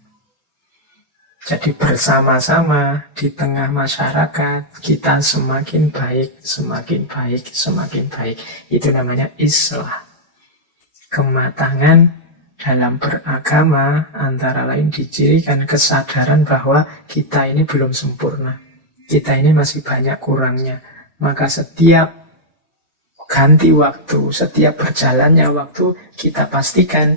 Jadi bersama-sama di tengah masyarakat kita semakin baik, semakin baik, semakin baik. Itu namanya islah. Kematangan dalam beragama antara lain dicirikan kesadaran bahwa kita ini belum sempurna. Kita ini masih banyak kurangnya. Maka setiap ganti waktu, setiap berjalannya waktu, kita pastikan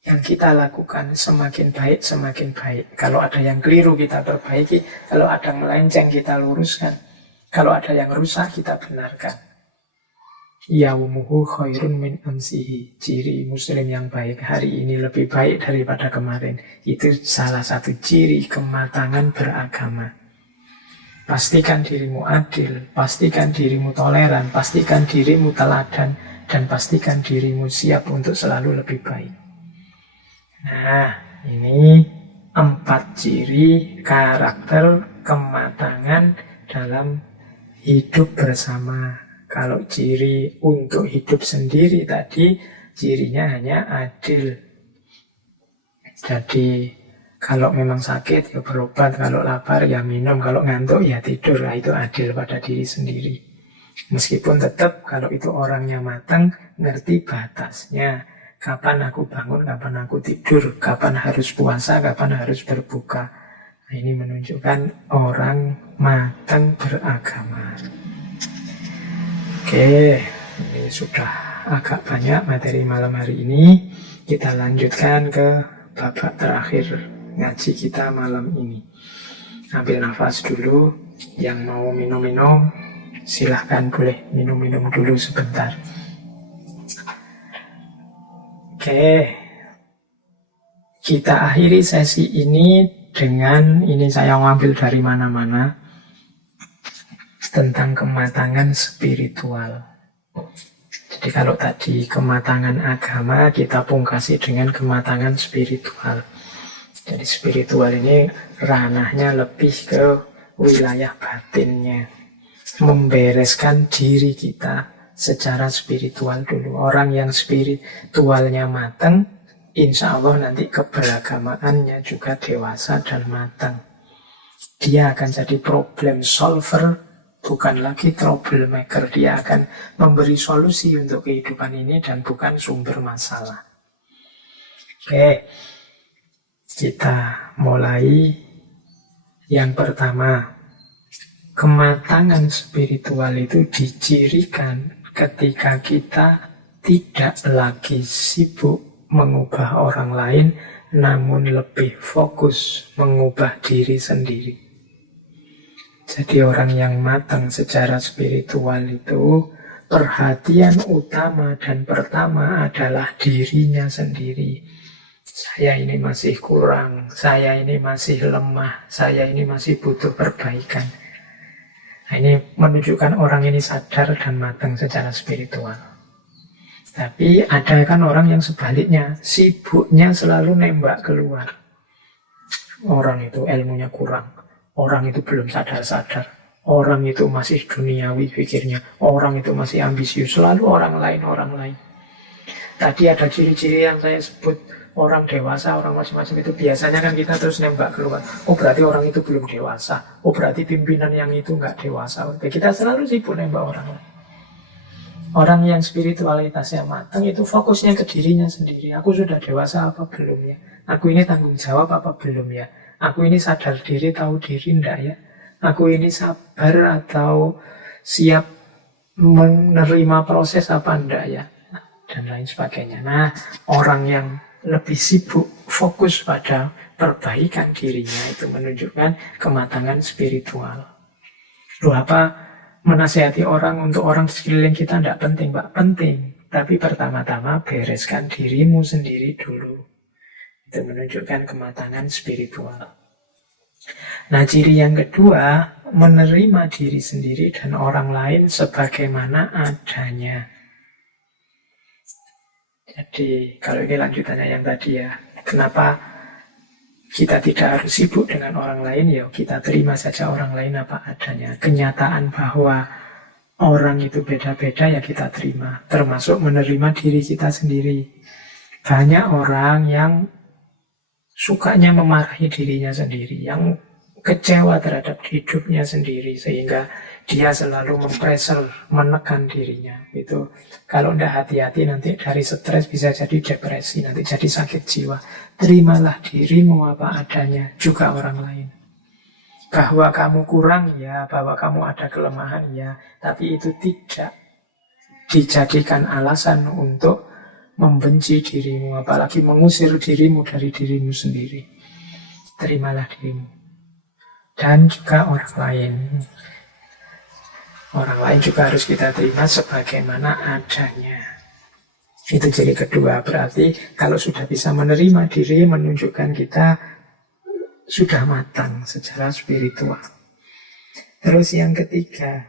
yang kita lakukan semakin baik, semakin baik. Kalau ada yang keliru, kita perbaiki. Kalau ada yang melenceng, kita luruskan. Kalau ada yang rusak, kita benarkan. Yaumuhu khairun min amsihi. Ciri muslim yang baik hari ini lebih baik daripada kemarin. Itu salah satu ciri kematangan beragama. Pastikan dirimu adil, pastikan dirimu toleran, pastikan dirimu teladan, dan pastikan dirimu siap untuk selalu lebih baik. Nah, ini 4 ciri karakter kematangan dalam hidup bersama. Kalau ciri untuk hidup sendiri tadi, cirinya hanya adil. Jadi, kalau memang sakit ya berobat, kalau lapar ya minum, kalau ngantuk ya tidur. Nah, itu adil pada diri sendiri. Meskipun tetap kalau itu orangnya matang, ngerti batasnya. Kapan aku bangun, kapan aku tidur, kapan harus puasa, kapan harus berbuka. Nah, ini menunjukkan orang matang beragama. Oke, ini sudah agak banyak materi malam hari ini. Kita lanjutkan ke babak terakhir ngaji kita malam ini. Ambil nafas dulu. Yang mau minum-minum, silahkan boleh minum-minum dulu sebentar. Oke, kita akhiri sesi ini dengan, ini saya ngambil dari mana-mana, tentang kematangan spiritual. Jadi kalau tadi kematangan agama, kita pungkasi dengan kematangan spiritual. Jadi spiritual ini ranahnya lebih ke wilayah batinnya, membereskan diri kita secara spiritual dulu. Orang yang spiritualnya matang, insya Allah nanti keberagamaannya juga dewasa dan matang. Dia akan jadi problem solver, bukan lagi troublemaker. Dia akan memberi solusi untuk kehidupan ini dan bukan sumber masalah. Oke, kita mulai. Yang pertama, kematangan spiritual itu dicirikan ketika kita tidak lagi sibuk mengubah orang lain, namun lebih fokus mengubah diri sendiri. Jadi orang yang matang secara spiritual itu perhatian utama dan pertama adalah dirinya sendiri. Saya ini masih kurang, saya ini masih lemah, saya ini masih butuh perbaikan. Nah, ini menunjukkan orang ini sadar dan matang secara spiritual. Tapi ada kan orang yang sebaliknya, sibuknya selalu nembak keluar. Orang itu ilmunya kurang, orang itu belum sadar-sadar, orang itu masih duniawi pikirnya, orang itu masih ambisius, selalu orang lain. Tadi ada ciri-ciri yang saya sebut, orang dewasa, orang masing-masing itu biasanya kan kita terus nembak keluar. Oh berarti orang itu belum dewasa, oh berarti pimpinan yang itu nggak dewasa. Kita selalu sibuk nembak orang lain. Orang yang spiritualitasnya matang itu fokusnya ke dirinya sendiri. Aku sudah dewasa apa belum ya? Aku ini tanggung jawab apa belum ya? Aku ini sadar diri, tahu diri enggak ya? Aku ini sabar atau siap menerima proses apa enggak ya? Dan lain sebagainya. Nah, orang yang lebih sibuk fokus pada perbaikan dirinya itu menunjukkan kematangan spiritual. Loh, apa menasihati orang untuk orang di sekeliling kita tidak penting, Pak? Penting. Tapi pertama-tama bereskan dirimu sendiri dulu. Itu menunjukkan kematangan spiritual. Nah, ciri yang kedua, menerima diri sendiri dan orang lain sebagaimana adanya. Jadi, kalau ini lanjutannya yang tadi ya, kenapa kita tidak harus sibuk dengan orang lain? Ya, kita terima saja orang lain apa adanya. Kenyataan bahwa orang itu beda-beda ya kita terima, termasuk menerima diri kita sendiri. Banyak orang yang sukanya memarahi dirinya sendiri, yang kecewa terhadap hidupnya sendiri, sehingga dia selalu mempressure, menekan dirinya. Itu kalau tidak hati-hati nanti dari stres bisa jadi depresi, nanti jadi sakit jiwa. Terimalah dirimu apa adanya, juga orang lain. Bahwa kamu kurang ya, bahwa kamu ada kelemahan ya, tapi itu tidak dijadikan alasan untuk membenci dirimu, apalagi mengusir dirimu dari dirimu sendiri. Terimalah dirimu. Dan juga orang lain. Orang lain juga harus kita terima sebagaimana adanya. Itu ciri kedua. Berarti kalau sudah bisa menerima diri, menunjukkan kita sudah matang secara spiritual. Terus yang ketiga,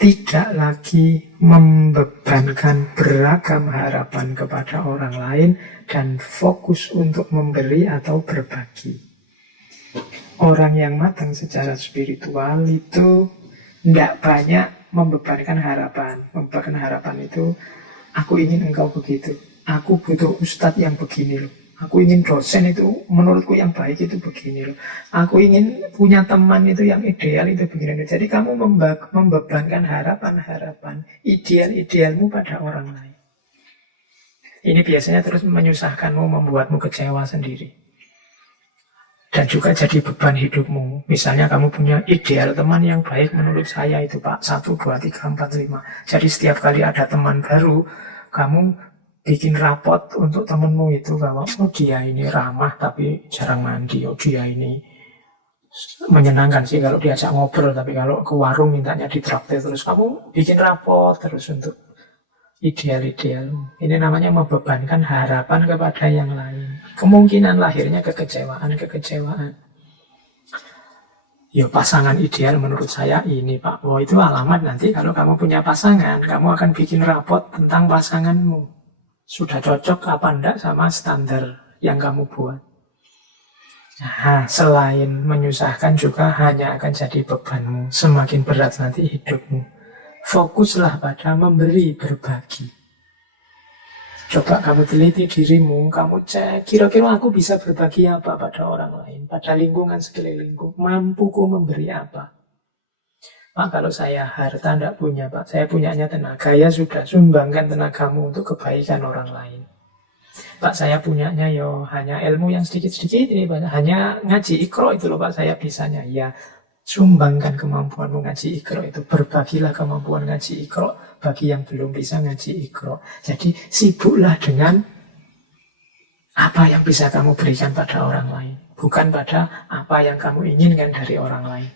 tidak lagi membebankan beragam harapan kepada orang lain dan fokus untuk memberi atau berbagi. Orang yang matang secara spiritual itu tidak banyak membebankan harapan. Membebankan harapan itu, aku ingin engkau begitu, aku butuh ustadz yang begini loh, aku ingin dosen itu menurutku yang baik itu begini loh, aku ingin punya teman itu yang ideal itu begini loh. Jadi kamu membebankan harapan-harapan ideal-idealmu pada orang lain. Ini biasanya terus menyusahkanmu, membuatmu kecewa sendiri. Dan juga jadi beban hidupmu. Misalnya kamu punya ideal teman yang baik menurut saya itu Pak, 1, 2, 3, 4, 5. Jadi setiap kali ada teman baru, kamu bikin rapot untuk temanmu itu bahwa oh dia ini ramah tapi jarang mandi, oh dia ini menyenangkan sih kalau diajak ngobrol, tapi kalau ke warung mintanya ditraktir terus. Kamu bikin rapot terus untuk ideal-idealmu. Ini namanya membebankan harapan kepada yang lain. Kemungkinan lahirnya kekecewaan. Ya pasangan ideal menurut saya ini Pak. Oh itu alamat nanti kalau kamu punya pasangan, kamu akan bikin rapot tentang pasanganmu. Sudah cocok apa enggak sama standar yang kamu buat. Nah, selain menyusahkan juga hanya akan jadi bebanmu. Semakin berat nanti hidupmu. Fokuslah pada memberi, berbagi. Coba kamu teliti dirimu, kamu cek, kira-kira aku bisa berbagi apa pada orang lain, pada lingkungan sekelilingku, mampuku memberi apa. Pak, kalau saya harta tidak punya, Pak, saya punyanya tenaga, ya sudah, sumbangkan tenagamu untuk kebaikan orang lain. Pak, saya punyanya hanya ilmu yang sedikit-sedikit ini, Pak, hanya ngaji Iqra itu loh Pak, saya bisanya. Ya, sumbangkan kemampuanmu ngaji Iqra itu, berbagilah kemampuan ngaji Iqra bagi yang belum bisa ngaji Iqra. Jadi sibuklah dengan apa yang bisa kamu berikan pada orang lain, bukan pada apa yang kamu inginkan dari orang lain.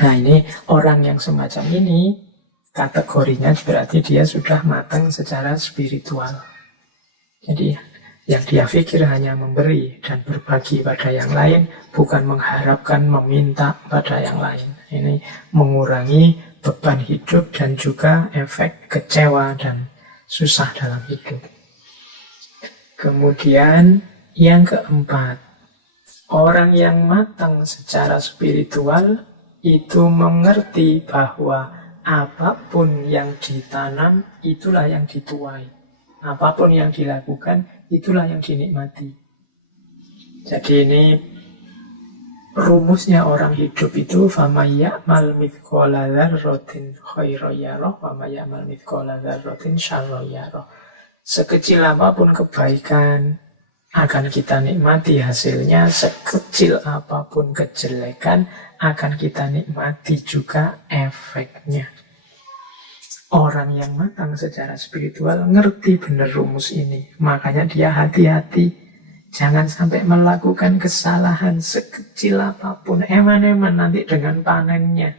Nah ini orang yang semacam ini kategorinya berarti dia sudah matang secara spiritual. Jadi yang dia pikir hanya memberi dan berbagi pada yang lain, bukan mengharapkan, meminta pada yang lain. Ini mengurangi beban hidup dan juga efek kecewa dan susah dalam hidup. Kemudian yang keempat, orang yang matang secara spiritual itu mengerti bahwa apapun yang ditanam itulah yang dituai. Apapun yang dilakukan itulah yang dinikmati. Jadi ini rumusnya orang hidup itu famaya mal mithqala dzarratin khairan yarah wa may ya'mal mithqala dzarratin syarran yarah. Sekecil apapun kebaikan akan kita nikmati hasilnya, sekecil apapun kejelekan akan kita nikmati juga efeknya. Orang yang matang secara spiritual ngerti benar rumus ini. Makanya dia hati-hati. Jangan sampai melakukan kesalahan sekecil apapun. Eman-eman nanti dengan panennya.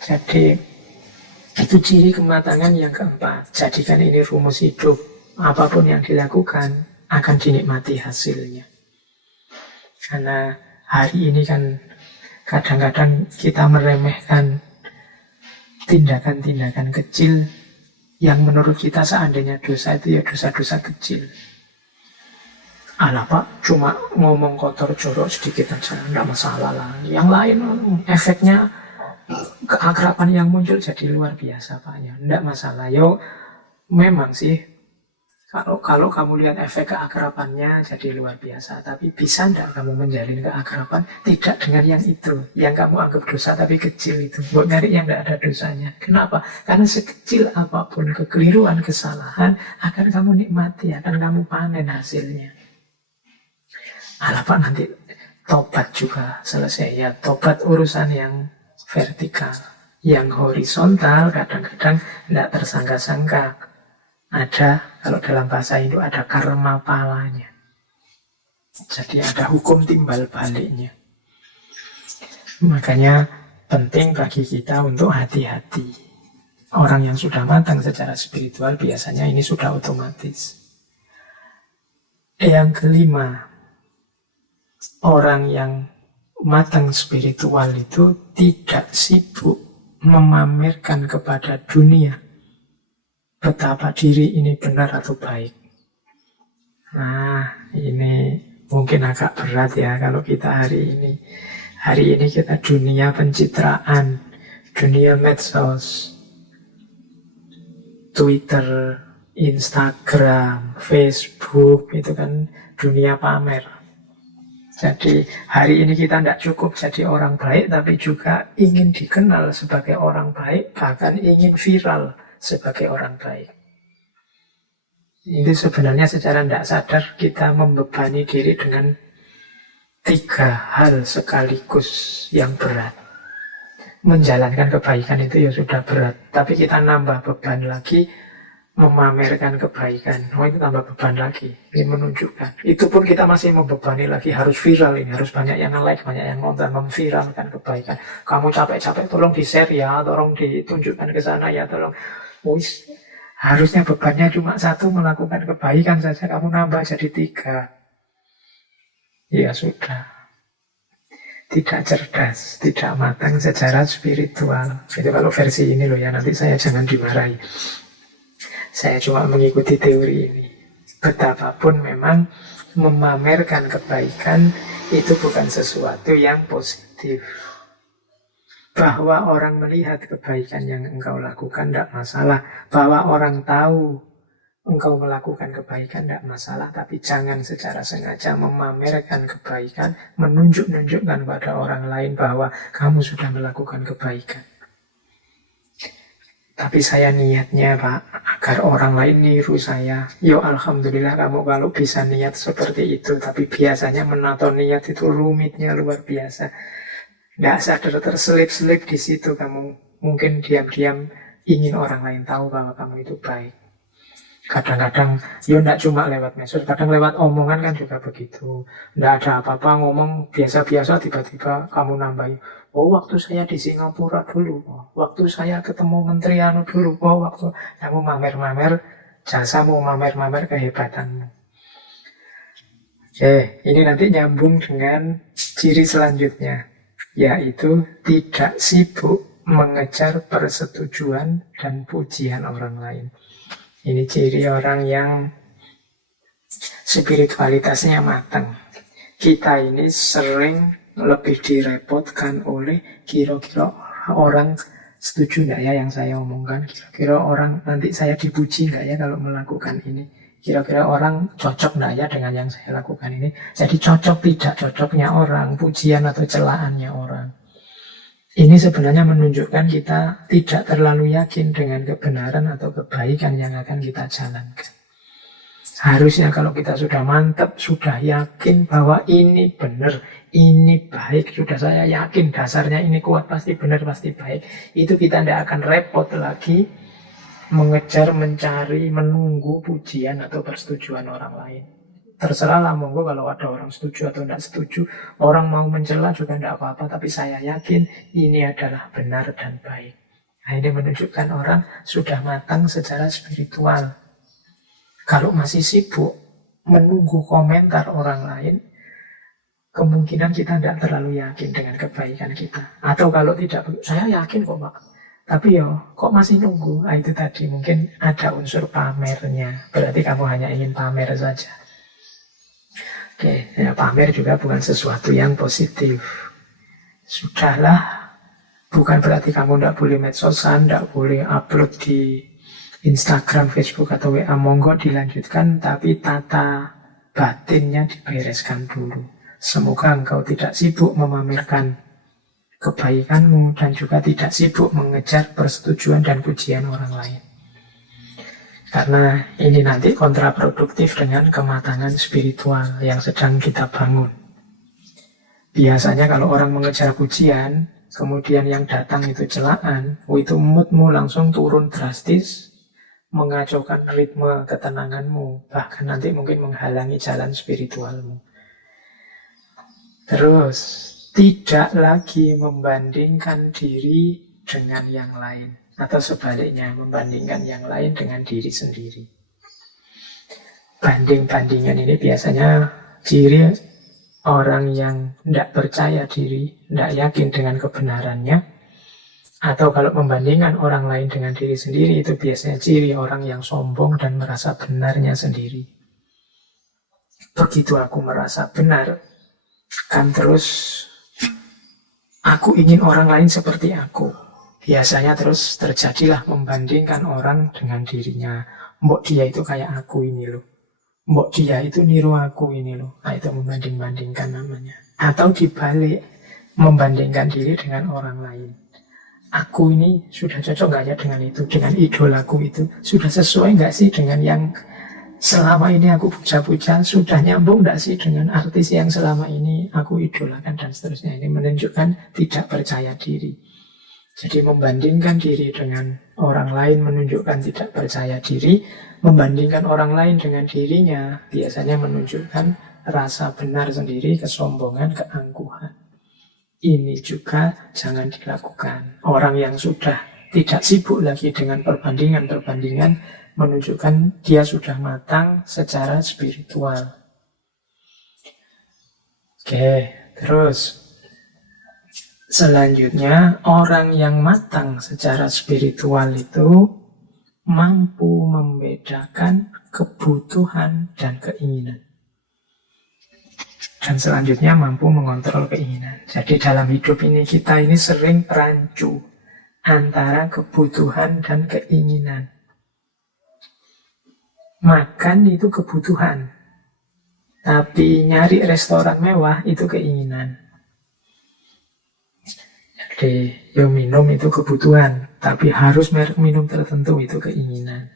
Jadi Itu ciri kematangan yang keempat. Jadikan ini rumus hidup. Apapun yang dilakukan akan dinikmati hasilnya. Karena hari ini kan kadang-kadang kita meremehkan tindakan-tindakan kecil yang menurut kita seandainya dosa itu ya dosa-dosa kecil. Alah Pak, cuma ngomong kotor jorok sedikit aja, enggak masalah lah. Yang lain efeknya keakraban yang muncul jadi luar biasa Pak ya, enggak masalah. Yo memang sih kalau kamu lihat efek keakrabannya jadi luar biasa, tapi bisa enggak kamu menjalin keakraban tidak dengan yang itu, yang kamu anggap dosa tapi kecil itu. Buat nyari yang enggak ada dosanya. Kenapa? Karena sekecil apapun kekeliruan, kesalahan akan kamu nikmati, akan kamu panen hasilnya. Alah Pak, nanti tobat juga selesai ya. Tobat urusan yang vertikal. Yang horizontal kadang-kadang tidak tersangka-sangka. Ada, kalau dalam bahasa Hindu ada karma palanya. Jadi ada hukum timbal baliknya. Makanya penting bagi kita untuk hati-hati. Orang yang sudah matang secara spiritual biasanya ini sudah otomatis. Yang kelima, orang yang matang spiritual itu tidak sibuk memamerkan kepada dunia betapa diri ini benar atau baik. Nah, ini mungkin agak berat ya kalau kita hari ini. Hari ini kita dunia pencitraan, dunia medsos, Twitter, Instagram, Facebook, itu kan dunia pamer. Jadi hari ini kita tidak cukup jadi orang baik, tapi juga ingin dikenal sebagai orang baik, bahkan ingin viral sebagai orang baik. Ini sebenarnya secara tidak sadar kita membebani diri dengan 3 hal sekaligus yang berat. Menjalankan kebaikan itu ya sudah berat, tapi kita nambah beban lagi memamerkan kebaikan. Oh, itu tambah beban lagi, ingin menunjukkan. Itu pun kita masih membebani lagi, harus viral ini, harus banyak yang like, banyak yang nonton, memviralkan kebaikan. Kamu capek-capek, tolong di-share ya, tolong ditunjukkan ke sana ya, tolong. Wis, harusnya bebannya cuma 1, melakukan kebaikan saja, kamu nambah jadi 3. Ya sudah. Tidak cerdas, tidak matang secara spiritual. Itu kalau versi ini loh ya, nanti saya jangan dimarahi. Saya cuma mengikuti teori ini. Betapapun memang memamerkan kebaikan itu bukan sesuatu yang positif. Bahwa orang melihat kebaikan yang engkau lakukan tidak masalah. Bahwa orang tahu engkau melakukan kebaikan tidak masalah. Tapi jangan secara sengaja memamerkan kebaikan, menunjukkan pada orang lain bahwa kamu sudah melakukan kebaikan. Tapi saya niatnya Pak, agar orang lain niru saya. Yo alhamdulillah kamu kalau bisa niat seperti itu. Tapi biasanya menato niat itu rumitnya luar biasa. Tidak sadar terselip-selip di situ kamu. Mungkin diam-diam ingin orang lain tahu bahwa kamu itu baik. Kadang-kadang, yo tidak cuma lewat medsos, kadang lewat omongan kan juga begitu. Tidak ada apa-apa, ngomong biasa-biasa, tiba-tiba kamu nambahin. Oh, waktu saya di Singapura dulu. Oh, waktu saya ketemu Menteri Anu dulu. Oh, waktu kamu mamer-mamer jasamu, mamer-mamer kehebatanmu. Oke, ini nanti nyambung dengan ciri selanjutnya, yaitu tidak sibuk mengejar persetujuan dan pujian orang lain. Ini ciri orang yang spiritualitasnya matang. Kita ini sering lebih direpotkan oleh kira-kira orang setuju nggak ya yang saya omongkan, kira-kira orang nanti saya dipuji nggak ya kalau melakukan ini, kira-kira orang cocok nggak ya dengan yang saya lakukan ini. Jadi cocok tidak cocoknya orang, pujian atau celaannya orang, ini sebenarnya menunjukkan kita tidak terlalu yakin dengan kebenaran atau kebaikan yang akan kita jalankan. Harusnya kalau kita sudah mantap, sudah yakin bahwa ini benar, ini baik, sudah saya yakin dasarnya ini kuat, pasti benar, pasti baik. Itu kita tidak akan repot lagi mengejar, mencari, menunggu pujian atau persetujuan orang lain. Terserahlah monggo kalau ada orang setuju atau tidak setuju. Orang mau mencela juga tidak apa-apa, tapi saya yakin ini adalah benar dan baik. Nah, ini menunjukkan orang sudah matang secara spiritual. Kalau masih sibuk menunggu komentar orang lain, kemungkinan kita tidak terlalu yakin dengan kebaikan kita. Atau kalau tidak, saya yakin kok Pak, tapi kok masih nunggu? Nah, itu tadi mungkin ada unsur pamernya. Berarti kamu hanya ingin pamer saja. Oke, ya, pamer juga bukan sesuatu yang positif. Sudahlah, bukan berarti kamu tidak boleh medsosan, tidak boleh upload di Instagram, Facebook, atau WA. Monggo dilanjutkan, tapi tata batinnya dibereskan dulu. Semoga engkau tidak sibuk memamerkan kebaikanmu dan juga tidak sibuk mengejar persetujuan dan pujian orang lain. Karena ini nanti kontraproduktif dengan kematangan spiritual yang sedang kita bangun. Biasanya kalau orang mengejar pujian, kemudian yang datang itu celaan, itu moodmu langsung turun drastis, mengacaukan ritme ketenanganmu, bahkan nanti mungkin menghalangi jalan spiritualmu. Terus, tidak lagi membandingkan diri dengan yang lain, atau sebaliknya, membandingkan yang lain dengan diri sendiri. Banding-bandingan ini biasanya ciri orang yang tidak percaya diri, tidak yakin dengan kebenarannya. Atau kalau membandingkan orang lain dengan diri sendiri, itu biasanya ciri orang yang sombong dan merasa benarnya sendiri. Begitu aku merasa benar, kan terus aku ingin orang lain seperti aku. Biasanya terus terjadilah membandingkan orang dengan dirinya. Mbok dia itu kayak aku ini loh. Mbok dia itu niru aku ini loh. Nah, itu membanding-bandingkan namanya. Atau dibalik, membandingkan diri dengan orang lain. Aku ini sudah cocok nggak ya dengan itu, dengan idolaku itu? Sudah sesuai nggak sih dengan yang selama ini aku puja-puja? Sudah nyambung nggak sih dengan artis yang selama ini aku idolakan dan seterusnya? Ini menunjukkan tidak percaya diri. Jadi membandingkan diri dengan orang lain menunjukkan tidak percaya diri. Membandingkan orang lain dengan dirinya biasanya menunjukkan rasa benar sendiri, kesombongan, keangkuhan. Ini juga jangan dilakukan. Orang yang sudah tidak sibuk lagi dengan perbandingan-perbandingan menunjukkan dia sudah matang secara spiritual. Oke, terus selanjutnya, orang yang matang secara spiritual itu mampu membedakan kebutuhan dan keinginan. Dan selanjutnya mampu mengontrol keinginan. Jadi dalam hidup ini kita ini sering rancu antara kebutuhan dan keinginan. Makan itu kebutuhan, tapi nyari restoran mewah itu keinginan. Jadi minum itu kebutuhan, tapi harus merek minum tertentu itu keinginan.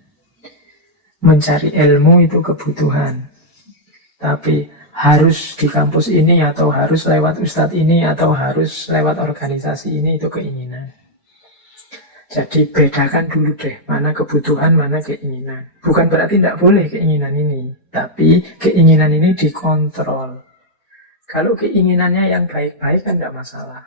Mencari ilmu itu kebutuhan, tapi harus di kampus ini, atau harus lewat ustadz ini, atau harus lewat organisasi ini, itu keinginan. Jadi bedakan dulu deh, mana kebutuhan, mana keinginan. Bukan berarti tidak boleh keinginan ini, tapi keinginan ini dikontrol. Kalau keinginannya yang baik-baik kan tidak masalah,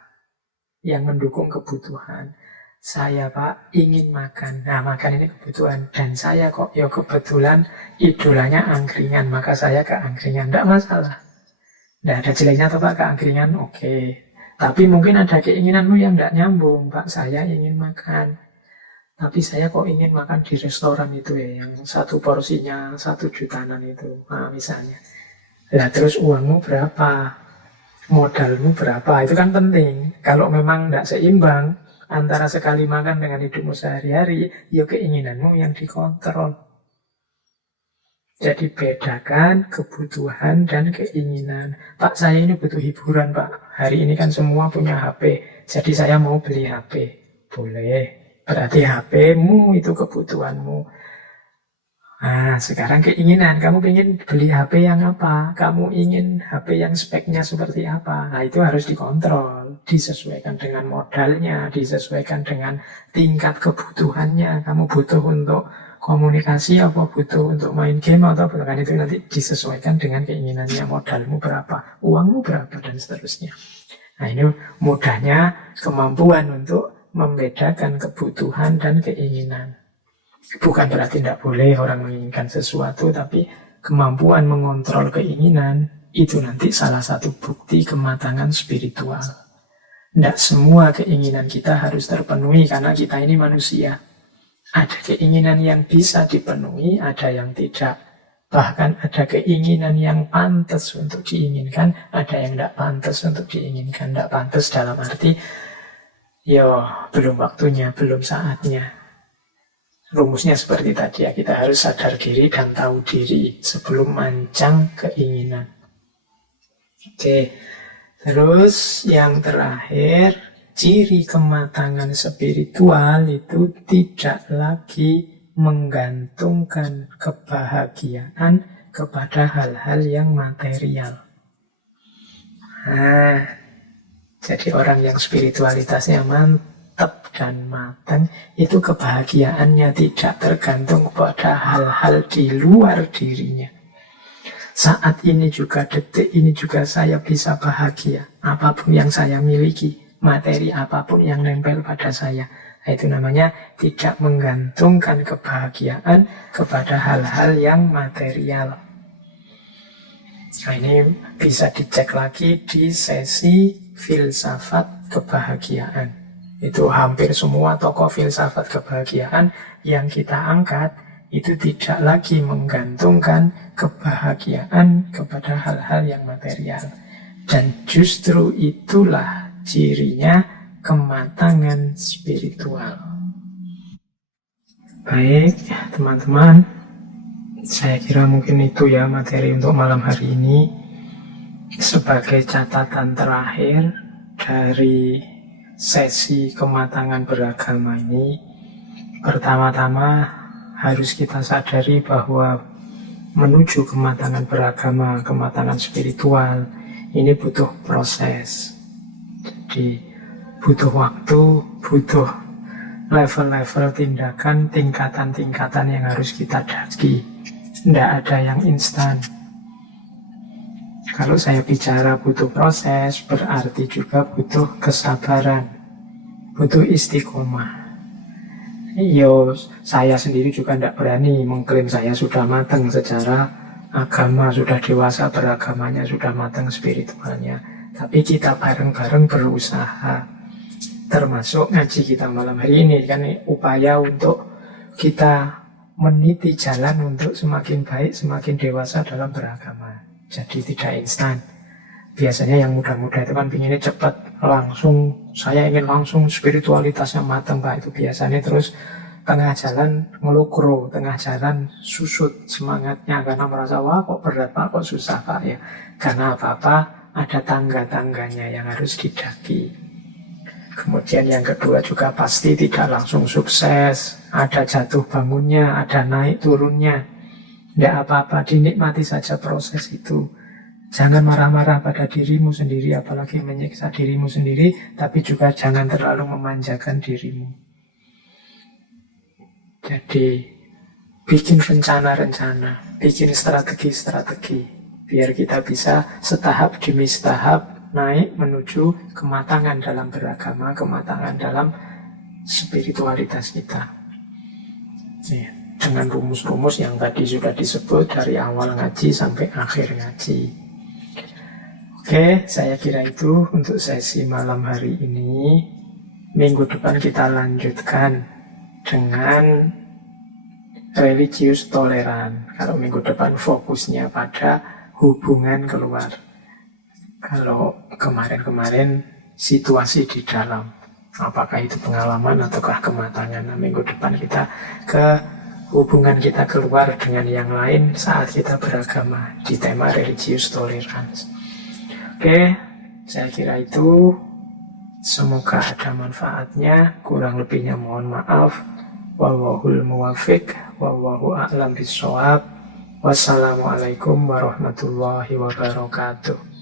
yang mendukung kebutuhan. Saya Pak ingin makan, nah makan ini kebutuhan, dan saya kok kebetulan idolanya angkringan, maka saya ke angkringan, tidak masalah. Tidak ada jeleknya tuh Pak ke angkringan, oke. Tapi mungkin ada keinginanmu yang tidak nyambung, Pak saya ingin makan, tapi saya kok ingin makan di restoran itu ya, yang satu porsinya 1 jutaan itu, nah misalnya. Lah terus uangmu berapa? Modalmu berapa? Itu kan penting. Kalau memang tidak seimbang antara sekali makan dengan hidupmu sehari-hari, ya keinginanmu yang dikontrol. Jadi bedakan kebutuhan dan keinginan. Pak saya ini butuh hiburan Pak. Hari ini kan semua punya HP, jadi saya mau beli HP. Boleh. Berarti HP-mu itu kebutuhanmu. Nah, sekarang keinginan. Kamu ingin beli HP yang apa? Kamu ingin HP yang speknya seperti apa? Nah, itu harus dikontrol. Disesuaikan dengan modalnya, disesuaikan dengan tingkat kebutuhannya. Kamu butuh untuk komunikasi, apa butuh untuk main game, atau kan itu nanti disesuaikan dengan keinginannya. Modalmu berapa? Uangmu berapa? Dan seterusnya. Nah, ini mudahnya kemampuan untuk membedakan kebutuhan dan keinginan. Bukan berarti tidak boleh orang menginginkan sesuatu, tapi kemampuan mengontrol keinginan itu nanti salah satu bukti kematangan spiritual. Tidak semua keinginan kita harus terpenuhi karena kita ini manusia. Ada keinginan yang bisa dipenuhi, ada yang tidak. Bahkan ada keinginan yang pantas untuk diinginkan, ada yang tidak pantas untuk diinginkan. Tidak pantas dalam arti, belum waktunya, belum saatnya. Rumusnya seperti tadi ya, kita harus sadar diri dan tahu diri sebelum mancang keinginan. Oke, terus yang terakhir, ciri kematangan spiritual itu tidak lagi menggantungkan kebahagiaan kepada hal-hal yang material. Jadi orang yang spiritualitasnya mantap dan matang, itu kebahagiaannya tidak tergantung pada hal-hal di luar dirinya. Saat ini juga, detik ini juga saya bisa bahagia. Apapun yang saya miliki, materi apapun yang nempel pada saya. Itu namanya tidak menggantungkan kebahagiaan kepada hal-hal yang material. Nah, ini bisa dicek lagi di sesi filsafat kebahagiaan. Itu hampir semua tokoh filsafat kebahagiaan yang kita angkat itu tidak lagi menggantungkan kebahagiaan kepada hal-hal yang material. Dan justru itulah cirinya kematangan spiritual. Baik, teman-teman, saya kira mungkin itu ya materi untuk malam hari ini. Sebagai catatan terakhir dari sesi kematangan beragama ini, pertama-tama harus kita sadari bahwa menuju kematangan beragama, kematangan spiritual, ini butuh proses. Jadi butuh waktu, butuh level-level tindakan, tingkatan-tingkatan yang harus kita daki. Tidak ada yang instan. Kalau saya bicara butuh proses, berarti juga butuh kesabaran, butuh istiqomah. Saya sendiri juga tidak berani mengklaim saya sudah matang secara agama, sudah dewasa beragamanya, sudah matang spiritualnya. Tapi kita bareng-bareng berusaha. Termasuk ngaji kita malam hari ini kan upaya untuk kita meniti jalan untuk semakin baik, semakin dewasa dalam beragama. Jadi tidak instan. Biasanya yang muda-muda itu kan pinginnya cepat, langsung, saya ingin langsung spiritualitasnya matang Pak. Itu biasanya terus tengah jalan ngelukro, tengah jalan susut semangatnya karena merasa wah kok berat Pak, kok susah Pak ya. Karena apa-apa ada tangga-tangganya yang harus didaki. Kemudian yang kedua juga pasti tidak langsung sukses. Ada jatuh bangunnya, ada naik turunnya. Tidak apa-apa, dinikmati saja proses itu. Jangan marah-marah pada dirimu sendiri, apalagi menyiksa dirimu sendiri. Tapi juga jangan terlalu memanjakan dirimu. Jadi bikin rencana-rencana, bikin strategi-strategi. Biar kita bisa setahap demi setahap naik menuju kematangan dalam beragama, kematangan dalam spiritualitas kita. Dengan rumus-rumus yang tadi sudah disebut dari awal ngaji sampai akhir ngaji. Oke, saya kira itu untuk sesi malam hari ini. Minggu depan kita lanjutkan dengan religius toleran. Kalau minggu depan fokusnya pada hubungan keluar. Kalau kemarin-kemarin situasi di dalam, apakah itu pengalaman ataukah kematangan. Nah, minggu depan kita ke hubungan kita keluar dengan yang lain saat kita beragama di tema religious tolerance. Oke, saya kira itu. Semoga ada manfaatnya. Kurang lebihnya mohon maaf. Wallahul muwafiq, wallahu a'lam bishawab. Wassalamualaikum warahmatullahi wabarakatuh.